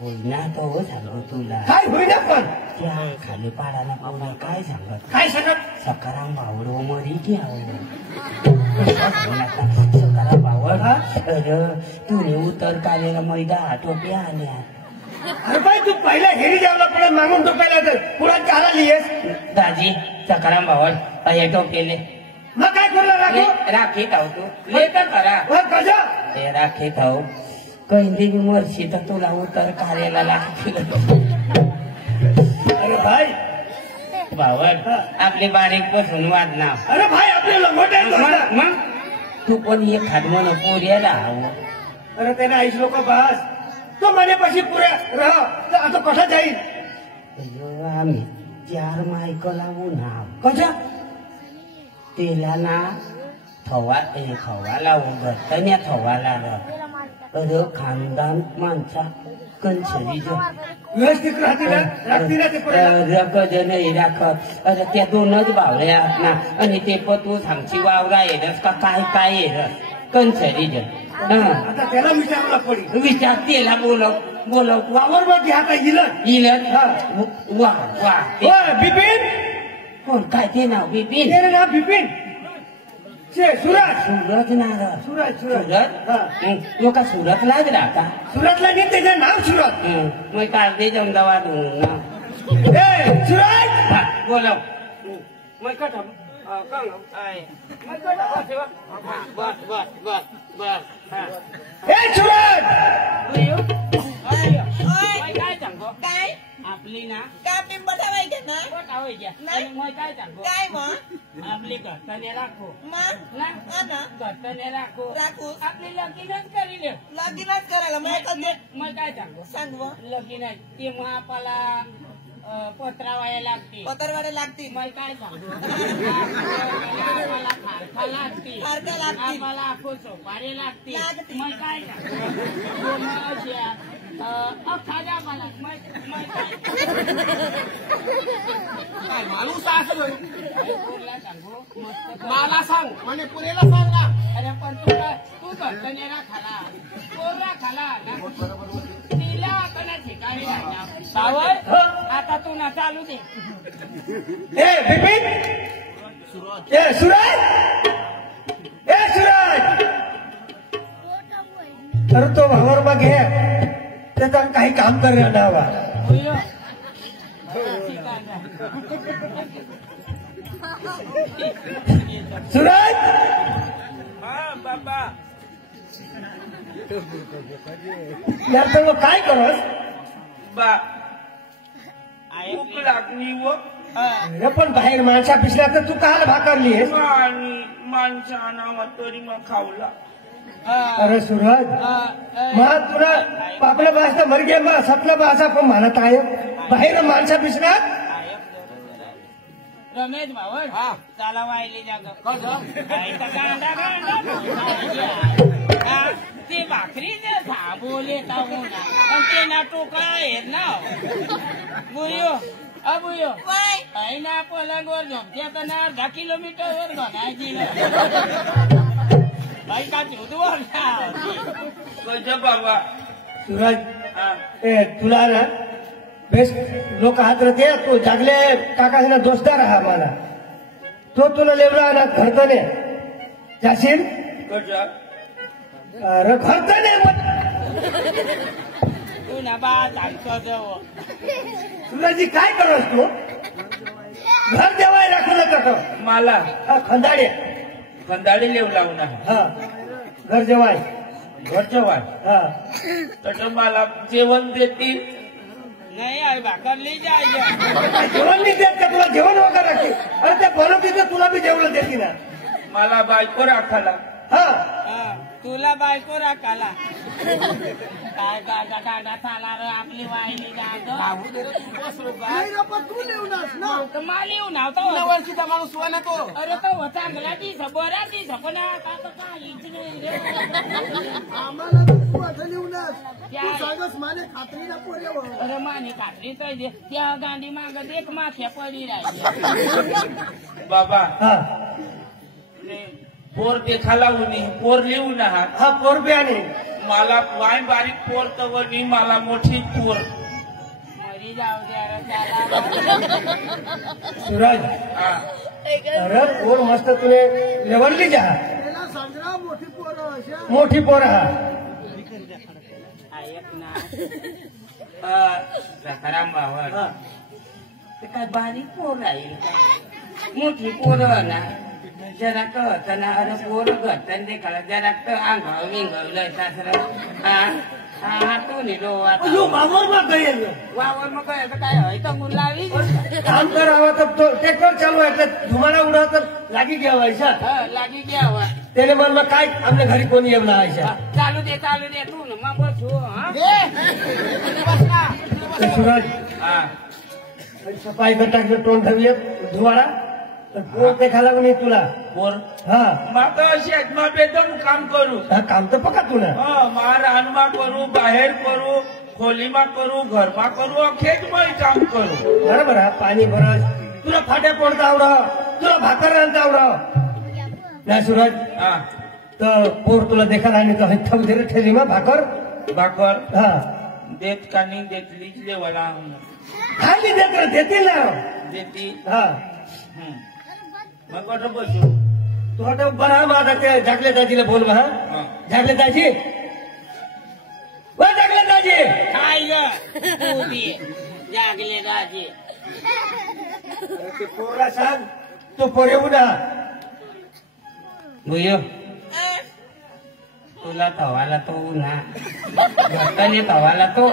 होईना तो हो सांगू तुला काय होईल पण त्या खाली पाडाला पाहुणा काय सांगत काय सांगत सकाराम भावड मरी की सकाराम भावड तुने उतर कालेला मैदा टोप्या आल्या अरे बाई तू पहिला हेरी जेवला पुढे मागून तो पहिला तर पुढे काला लिहिस दाजी सकाराम भावड हे टोपेले मग काय करला राखो राखी खाऊ तू लेकर करा कशा हे राखी खाऊ कैदी वर्षी तर तुला उतर कार्याला लागतील अरे भाई भावड आपली बारीक पासून वाढणार अरे भाई आपले लंगोटे मग तू पण एक खात म्हण पोऱ्याला हवं अरे त्याने आईस लोक बस तो म्हणे पशी पुऱ्या रह तर आता कसा जाईल अय्यो आम्ही 4 मायक लावू ना कशा तेला ना थवा लावून घरतन्या थवा लाव अरे खानदान माणसा कंसरी व्यवस्थित राहते ना राहते ना ते पुऱ्या रगज नाही राखत अरे त्या दोनच भावड्या ना आणि ते पतू सांगची वावरा येरस का काय काय येरस कंसरी आता त्याला विचारला पडी विचार तेला बोलव वावर बघ आता इलत इलत वा बिपिन कोण काय ते नाव बिपिन तेरे नाव बिपिन सुरत सुरत ना सुरत सुरत लोक सुरतलाच राहता सुरतला नाही त्याचं नाव सुरत मग कागदी अहमदाबाद ना सुरत बोलव मग कट काय सांगतो काय आपली ना काय पिंपट हवायचे ना काय सांगतो काय मग आपली घरताने राखो मग ना हा ना घरताने राखो राखू आपली लगीनच करील लगीनच करायला मग काय सांगू सांग लगीन ते मग आपल्याला पत्रावाया लागते पत्रवाडे लागतील मग काय सांगू खारखा लागते खारका लागतील. आम्हाला सोपारी लागते लागते. मग काय सांगू अख्खाद्या मला काय माणूस असं तुला सांगू मस्त मला सांग म्हणे पुरेला सांग ना अरे पण तू घरतनेरा खाला पोरा खाला ना तिला सावळ आता तू ना चालू दे. ए बिपिन, ए सूरज, ए सूरज, अरे तो भावर मग घे त्याचा काही काम करणार हवा. सूरज बाबा यार तर मग काय करस बा भूक लागली व अरे पण बाहेर माणसा पिसल्या तर तू काल भाकरलीस. आणि माणसा नावा तरी मग खावला. अरे सूरज मग तुला आपल्या भाषा मर गे मग सपला भाषा पण म्हणत आहे बाहेर माणसा पिसल्या. रमेश भावड चाला वाहिली जाग ते भाकरी बोले ते ना टोकळा आहेत ना बुयो अबुयो ना पलंगवर झोपते तर ना 10 किलोमीटरवर घालायची बाई का झोदवर गजब बाबा. सूरज ए तुला ना बेस्ट लोक हात रहते तो जागले काकाना दोस्तार हा मला तो तुला लेवला ना घरतने जाशील गजब. अरे घरतने तू ना बा सांगतो जवळ सूरजजी काय करस तू घर जेवाय राखलं का मला खंदाडे खंदाडी लेव लावून हा घर जेवाय घरचं वाट हा तर मला जेवण देतील. नाही आई भाकरली जायचं जेवण नाही देत का तुला जेवण वगैरे राखते. अरे त्या बनवते तुला बी जेवण देते ना. मला बायको राखाला. हा तुला बायको राखाला काय गाडा चाला रे आपली वाहिली जाग तू लिहूनस ना मला येऊन नव्हता वर्षीचा माणूस वा ना तो. अरे तो चांगला दिस बरा दिस पण आता काहीच नाही आम्हाला तू असं लिहूनस तू सांगस माने खात्रीला पोरे. अरे माने खात्री तर दे त्या गांधी मागत एक माथ्या पडी राहिली बाबा हा पोर देखाला उनी पोर लिहून आहात. हा पोरब्याने मला वाय बारीक पोर तवर मी मला मोठी पोर. मरी जाऊ द्या त्याला सूरज हा. अरे पोर मस्त तुले लेवलली जा त्याला सांगणार मोठी पोरं अशा मोठी पोर हा ऐक ना सखाराम भावड हा. ते काय बारीक पोर राहील मोठी पोरं ना जरा कळत ना अरे पोरं घरतं ते कळत जरा तर अंगाव विंगवलं सासरं हा तो निलो अयो बाबर मग गई वावर मग काय हय तर मुलावी काम करावा तर तो ट्रॅक्टर चालू आहे तर धुमाडा उडा तर लागी घ्यावायचा. लागी घ्यावा त्याने म्हणलं काय आपल्या घरी कोणी येऊ ना चालू दे तू ना मग बसू हा सूरज हा. सफाई टाकलं तोंड ठेवले धुवाडा तर पोर ते खाला म्हणे तुला. पोर हा माका अशी आहेत मग बेदम काम करू. हा काम तर पका तुला. मा रानमा करू बाहेर करू खोलीमा करू घरमा करू अखेच मग काम करू. बरोबर हा पाणी भरस तुला फाट्या पडता आवडा तुला भाकर रांधता आवडा ना सूरज. हा. तर पोर तुला देखाला आणि तो थक दे ठेली मग भाकर भाकर हा देत का नाही देतलीच लेवाला खाली देत देतील ना देती. हा मग कुठं बसू. तू आता बरा माझा ते झाकले दाजीला बोल हा हा. झाकले दाजी झाकले दाजी काय ग जागले राजे ते पोरला सांग तो पोर येऊ ना. बुयो तुला तवाला तो ना घरताने तवाला तो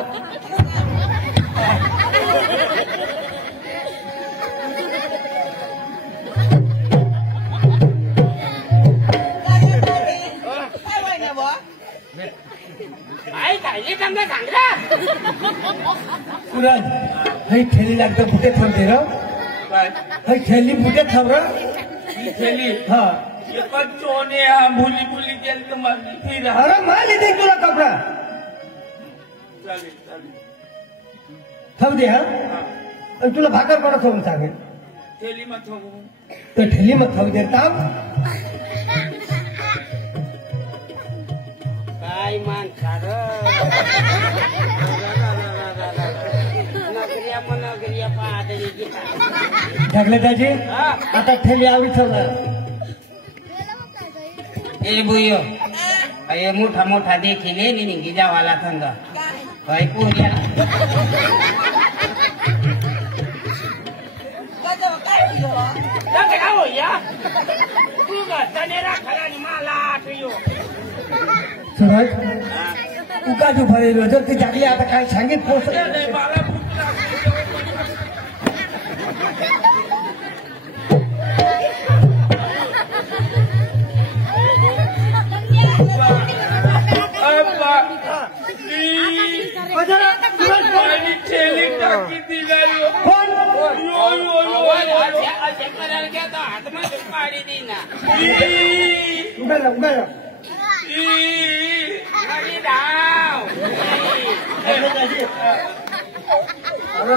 आई खायली समजा सांगला सूरज हई ठेली लागतं कुठे थांबते र काय हई ठेली कुठे थांब र ही थैली हा एकच चोने हा भुली भुली गेल तर माझी फिरा. अरे माल येते तुला कपडा चालेल चालेल. थांब दे हा हा. आणि तुला भाकर कोणा थांबून सांगेल थैली मग थोडू. तर ठेली मग थांब दे थांब काय मान खार ढगलेदाजी आता ठेली आवडी ठेवणार ए बुयो अये मोठा मोठा देखील निघी जावाला थंग हय पोऱ्या सुरज तू का तू भरेलो जर ती जागली आता काय सांगित पोहोचले अरे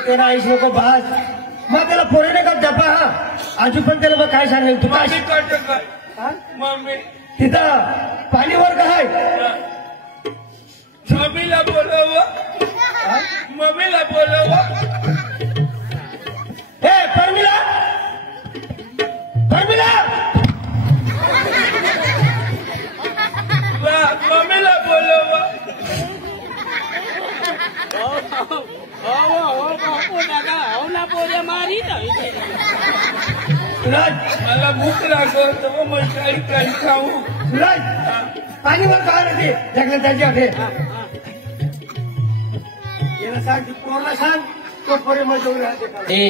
तेरा आईस लोक बाज मग त्याला पोरीने का डबा हा आजू पण त्याला मग काय सांगेल तुम्हाला मम्मी तिथं पाणी वर्ग आहे मम्मीला बोलव मम्मीला बोलव हे परमिला परमिला मम्मीला बोलव मला भूक लागत मग काही काही खाऊ सुरज पाणी वर काय रे जगले त्याच्या याला सांग पोरला सांग तो पोरे मजूर राहते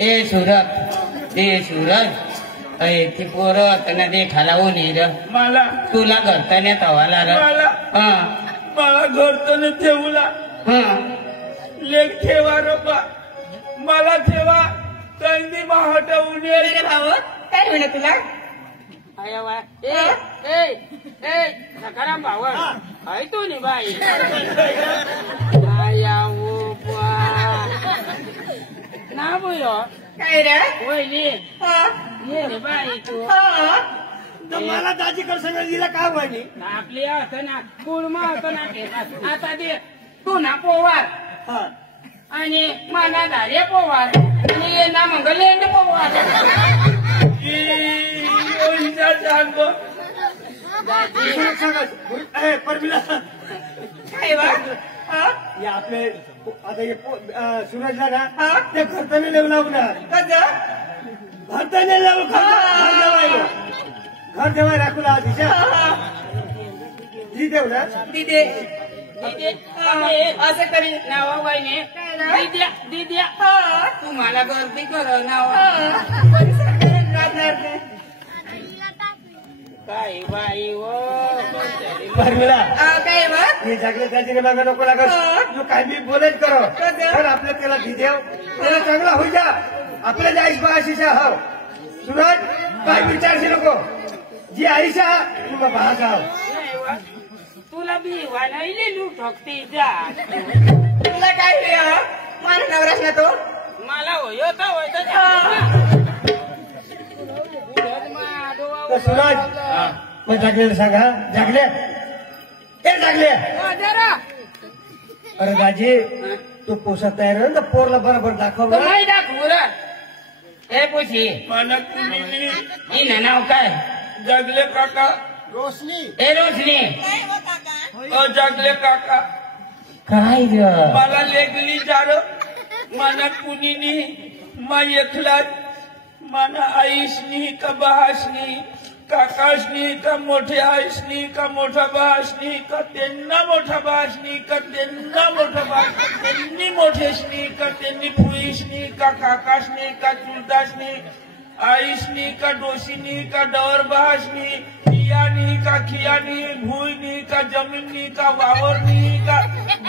ए सूरज अय ती पोरं त्यांना देखाला ओनी र मला तुला घरताने तवाला र मला घरतने ठेवला लेख ठेवा रोबा मला ठेवा काही हटवून काय म्हणे तुला सकाराम भाव आहे तू नि बाई ना बोलो काय रे वहिनी ये रे बाई तू मला दाजीकडे सगळं दिला काय व्हायनी आपली असं ना कुळमा होतं ना आता दे तू ना पोवार आणि माना धारे पोवार आणि ये ना मग लेंड पोवार परमिला काय बा आपले आता हे सूरजला ना ते घरताने लेवून लावणार घरताने लावून घर जेव्हा राखूला दिशा जी देऊ ना दिदे असं तरी नावा वहिनी दिद्या तुम्हाला गर्दी कर नाव काय बाई परमिला काय बा हे जगले त्याची मागं नको लागत तू काय बी बोलत करो तर आपल्या त्याला दिदेव त्याला चांगला होई जा आपल्या जाईस बा आशिषा हो सूरज काय विचारशी नको जी आईशा तुला भाग आव तुला बी वानाईले लूट ठोकते जा तुला काय मला नवरास ना तो मला होता सूरज मग जागलेला सांगा जागले ए जागले अरे दाजी तू पोसत तयार आहे ना पोरला बरोबर दाखव नाही दाखवू र हे पुशी मला कुणी हिनं नाव काय जगले काका ए रोशनी जगले काका काय ग मला लेगली जार मला कुणी मा एकलाच मला आईसनी का बहासनी काकाशनी का मोठ्या आईसनी का मोठा बहासनी का त्यांना मोठा बहासनी का त्यांना मोठा बहास त्यांनी मोठेसनी का त्यांनी फुईसनी का काकाशनी का चुलतासनी आईसनी का डोशीनी का डवर बहासनी खियानी का खियानी भुईनी का जमीननी का वावरनी का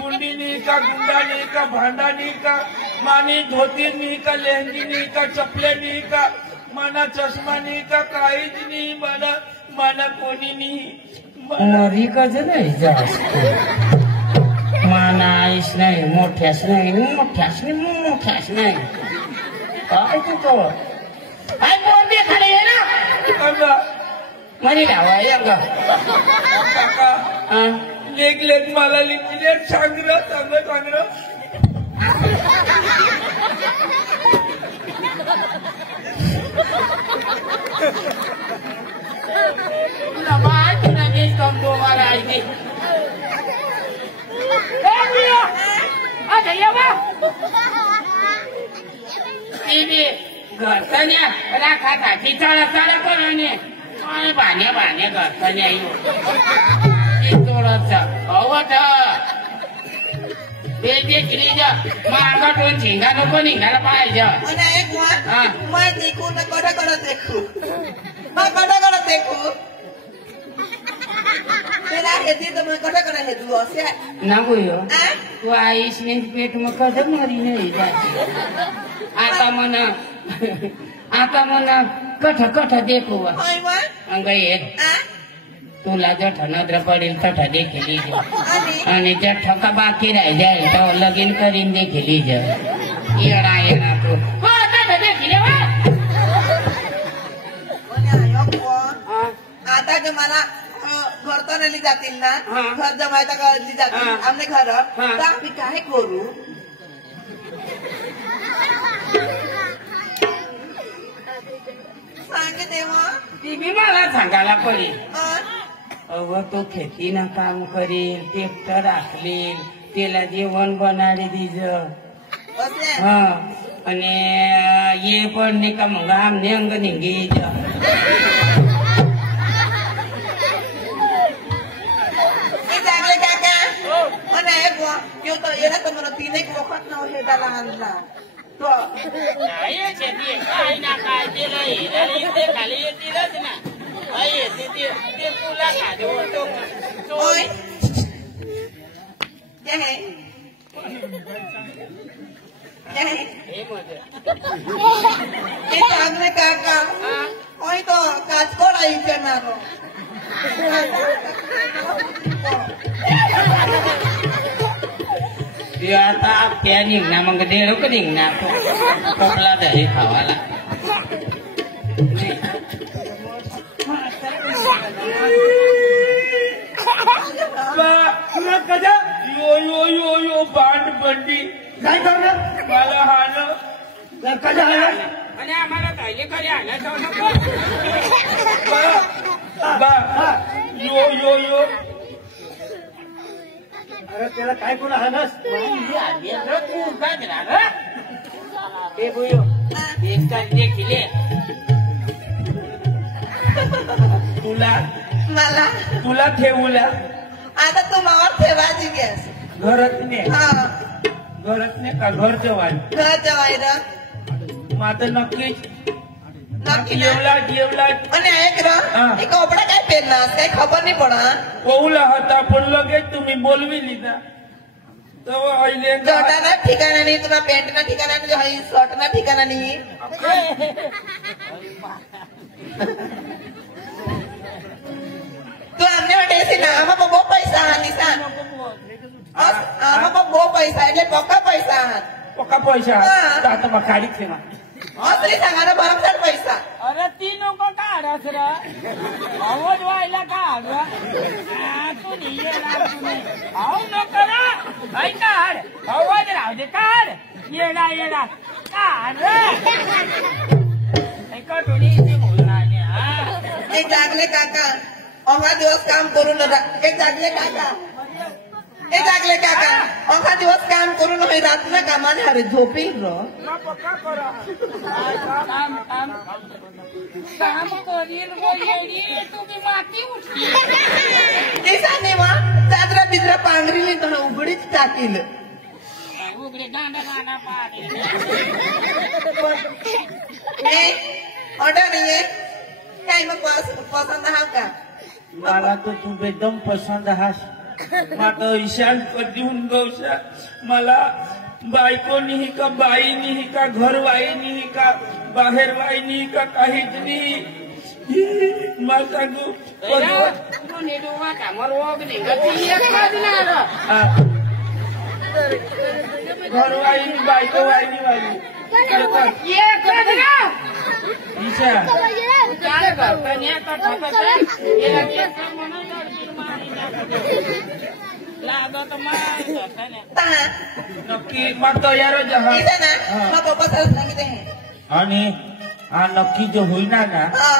गुंडीनी का गुंडानी का भांडानी का मानी धोतीनी का लेहंगीनी का चपलेनी का माना चष्मानी का काहीच नाही माना कोणी नाही नरी कज नाही जास्त माना आईस नाही मोठ्यास नाही मोठ्यास नाही काय तू तो काय बोल दे खाली ये ना म्हणे लावाय काका लेग मला लिखले चांगलं तुला माहिती ना दिसतो मला ऐके अच्छा ये बा टीव्ही घरच्या राखा खाती चढा चढा करून भाने भाने घरच्या थोडस अवट ते देखील मार्गातून झिंगा नको निघायला पाहिजे मैं देखू ना कड़ा कड़ा देखू मैं कड़ा कड़ा देखू तेरा हेती तो मैं कड़ा कड़ा हेतू असे नको यो तू आईसने पेट मग कसं मरी नाही आता म्हणा कठ कठ देखू अंग येत तुला जठ नजर पडेल तठ देखील आणि जठ का बाकी राही जाईल तो लगीन करीन देखील येडा येणार तू देखील आता जो मला घर तो नेली जातील ना घर जमायता करली जातील आमने घर तर आम्ही काय करू सांगे तेव्हा ती बी मला सांगायला पडेल अव तो खेतीनं काम करेल ट्रॅक्टर राखलेल त्याला जेवण बनाडे दिज हा आणि ये पण नाही का मग आमने अंग निघे चांगले काका आणि यो तो येला तर मला 3 एक वखत नाव हे त्याला आणला तो नाही शेती काय ना काय दिलं ते खाली येतीलच ना ते तुला ओय हे चांगले काका ओय तो काचकोडा विचारणार ते आता त्या निघणार मग देडोक निघणार कोपला धरी खावाला तुला कदा यो यो यो यो बांड बंडी काय करणार मला हाणं कशा आणि आम्हाला कायले कधी आणायचं यो यो यो अरे त्याला काय कोण हानस तू काय झालं हे बुयो एक काय देखील मला तुला ठेवूला आता तू मावर ठेवायची गॅस घरातने हा घरातने का घर जवाय घर जवायला माता नक्कीच नक्की जेवला आणि ऐक ना हे कपडा काय पेरणार काही खबर नाही पडा पोहला होता पण लगेच तुम्ही बोलविली ना तेव्हा अहिले शर्टाना ठिकाणा नाही तुला पॅन्टना ठिकाणा नाही शर्टना ठिकाणा नाही तू आमने वाटे ना आम्हा बो पैसा निसान आम्हा बो पैसा એટલે પક્કા પૈસા आता मग काढी ठेवा असली सांगा ना भरमसाठ पैसा अरे ती नको काढाच रे आवाज व्हायला काढ तू नको ना काढ आवाज राहू दे काढ येडा येडा काढ एक जागले काका अवघा दिवस काम करून एक जागले काका अवघा दिवस काम करून होई रात ना कामाने अरे झोपील र काम करील तुम्ही माती उठली दिसाने वा चादरा बिद्रा पांढरीली तर उघडीच टाकील उघडे दांडा पाणी ऑर्डर नाहीये काय मग पसंत हा का मला तो तू एकदम पसंत हास माता ईशान देऊन गौशा मला बायको नाही का बाई नाही का घर वाई नाही का बाहेर वाई नाही का काहीच नाही मला कामावर वग निघत घर वाई बायको वाई नाही ईशा लागत मग तहा नक्की मग तयार जहा इथे ना मग पप्पा सरच सांगितले आणि हा नक्की जो होईना ना हा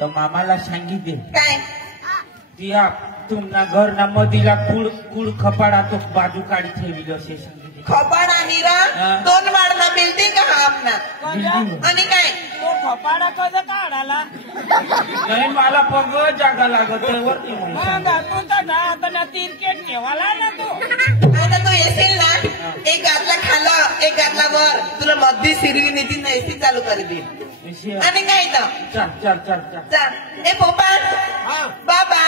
तर मामाला सांगितले काय ती तुमना घर ना मधीला कुळ खपाडा तो बाजू काढी ठेवी असे सांगितले खपाडा निरा 2 माळना बिल्डिंग हा आपला आणि काय तो खपाडा कसा काढाला नाही मला पग जागा लागत वरती मग तू तर ना आता ना 3 केट ठेवाला ना तू आता तू येशील ना एक गातला खाला एक गातला वर तुला मधी सिरवी नेती ना एसी चालू कर देईल आणि काय तर चाल ए पप्पा बाबा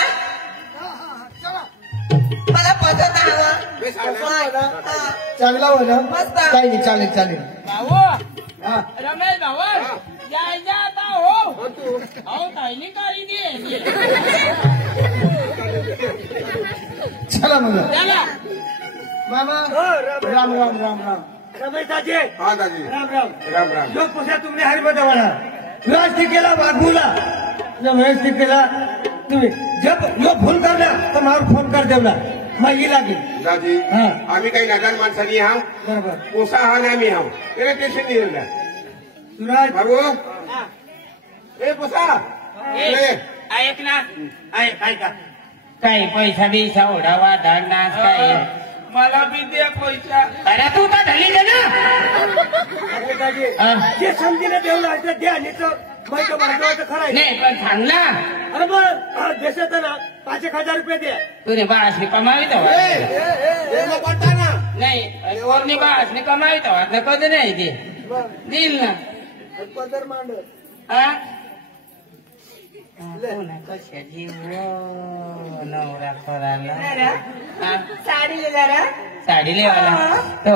मला पसंत हवा चांगला हो ना मस्त. काही नाही चालेल चालेल भाऊ रमेश भाऊ जायचं आता हो काही करी दे चला मग चला मामा राम राम राम राम रमेश दाजी हाँ दादी राम राम राम राम जो पुसे तुमने हरी बतावाला राजटिकेला वाघूला जब राजटिकेला तुम्ही जब यो भूल करना तर मला फोन कर देवला मग येईल लागेल दादी हा. आम्ही काही नादान माणसानी आहो बरोबर पोसा हा नाही आम्ही आहो त्याला टेन्शन नाही येणार सुराज बाबू ए पोसा ए. ऐक ना ऐक का काही पैसा बिसा ओढावा धरणार काय मला बी द्या पैसा अरे तू तर ढली दे ना अरे दाजी हा. जे समजीने देवला आहे ते द्या नाही तर मग तो माझं खरं आहे नाही पण सांग ना अरे मग देशात ना 5,000 रुपये द्या तुने बाळासनी कमावित देवला पडता ना नाही वरनी बाळासनी कमावित ना कधी नाही ते देईल ना पदर मांड हा कशा जीव नवरा खोराला साडी लेला साडी लेवाला तो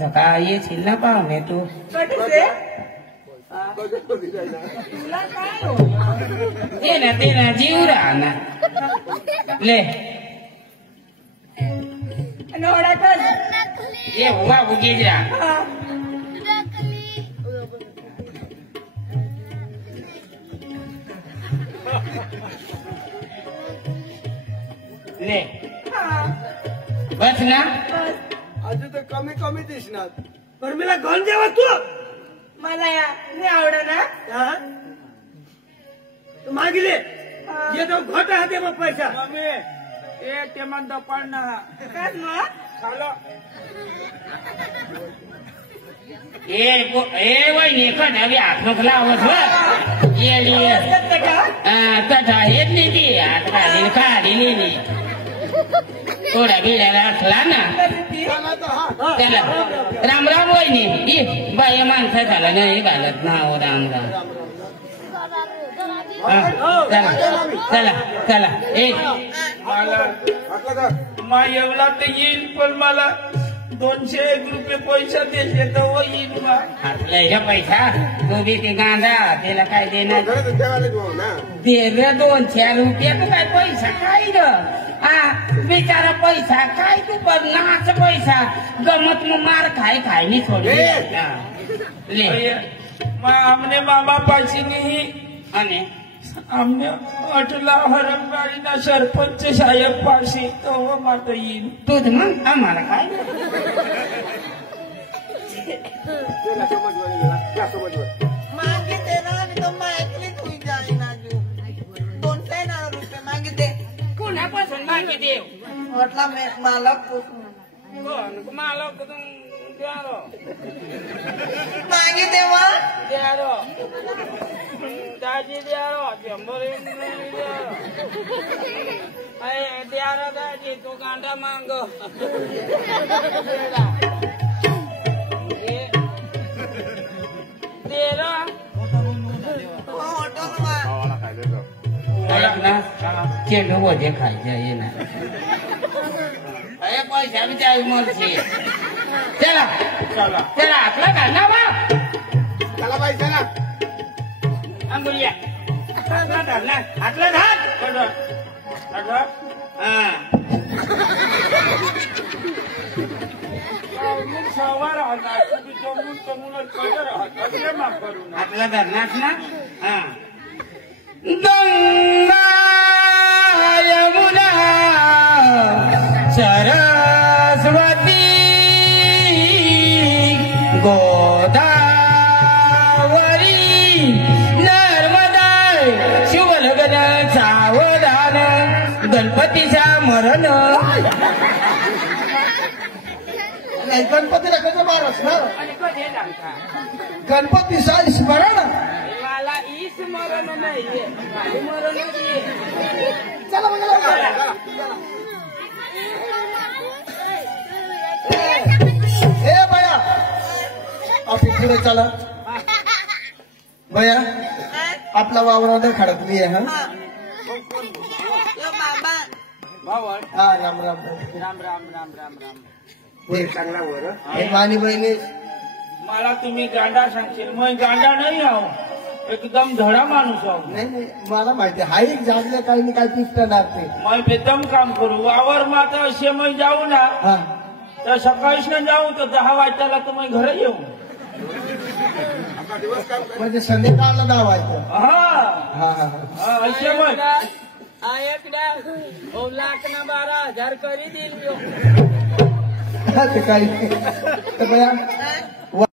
सकाळ येशील ना पाहुणे तू ते ना जीव राहा ना ले ये बाबू गेज राहा ले बस ना अजून तर कमी कमी दिसणार पण मला घाल देवा तू मला नाही आवडत ना मागिले ये तो घट हाते मग पैसा मम्मी ए ते म्हणता पडणार काय मग चालो ए वहिनी कधी हात नको लावत ये तथा येत नाही ती हात काढली थोडा बिड्याला असला ना त्याला राम राम वहिनी बाई माणसं झाला नाही घालत ना हो राम राम चला चला चला एक मला येवला तर येईल पण मला 201 रुपये पैसा देते तर येईल बा आपल्या ह्या पैसा तो बी ते गांधा त्याला काय देणार देवाला देऊ ना दे रे 200 रुपये तू काय पैसा काय ग हा बिचारा पैसा काय तू नाच पैसा गमत मग मार खाय नाही थोडी ले हमने मामा पाशी नहीं आणि हमने अटला हरमगाड़ी ना सरपंच साहेब पाशी तो वो माता येईल तूच मग आम्हाला काय मागिते ना आणि तो मागितली तू जाईना जू 200 रुपये मागिते कोणापासून मागे देव म्हटला मला कोण मला द्यारो मागिते मग द्यारो दाजी द्यारो 100 द्यारो दाजी तू कांदा मांग तेरा ना चेंडू वजे खायचे ये ना अरे पैसा भी चाहिए मोरची चला चला चला आपला घालना बा चला बाई चला अंगुलिया आपला घालना आपला घाल हा सवार आपला धरणास ना हा गंगा यमुना सरस्वती गोदावरी नर्मदा शिवलग्न सावधान गणपतीचा मरण नाही, गणपतीला कसं मारस ना गणपतीचा स्मरण मला ई स्मरण नाही मरण चला बघा ए बया आपण पुढे चला बया आपला वावरानं खडकली आहे हा हा राम राम राम हे चांगला वर हे मानी बहिणी मला तुम्ही गांडा सांगशील मग गांडा नाही आहो एकदम धडा माणूस आहो नाही नाही मला माहिती आहे. हाईक जागले काही नाही काही पिकणार ते मग बेदम काम करू वावर माता असे मग जाऊ ना हा तर सकाळीच ना जाऊ तर 10 वाजताला तर मग घरी येऊ म्हणजे संध्याकाळला नावायचं हा हा हा हा, असे मग लाख ना 12,000 करी देईल हा ते काही तर बया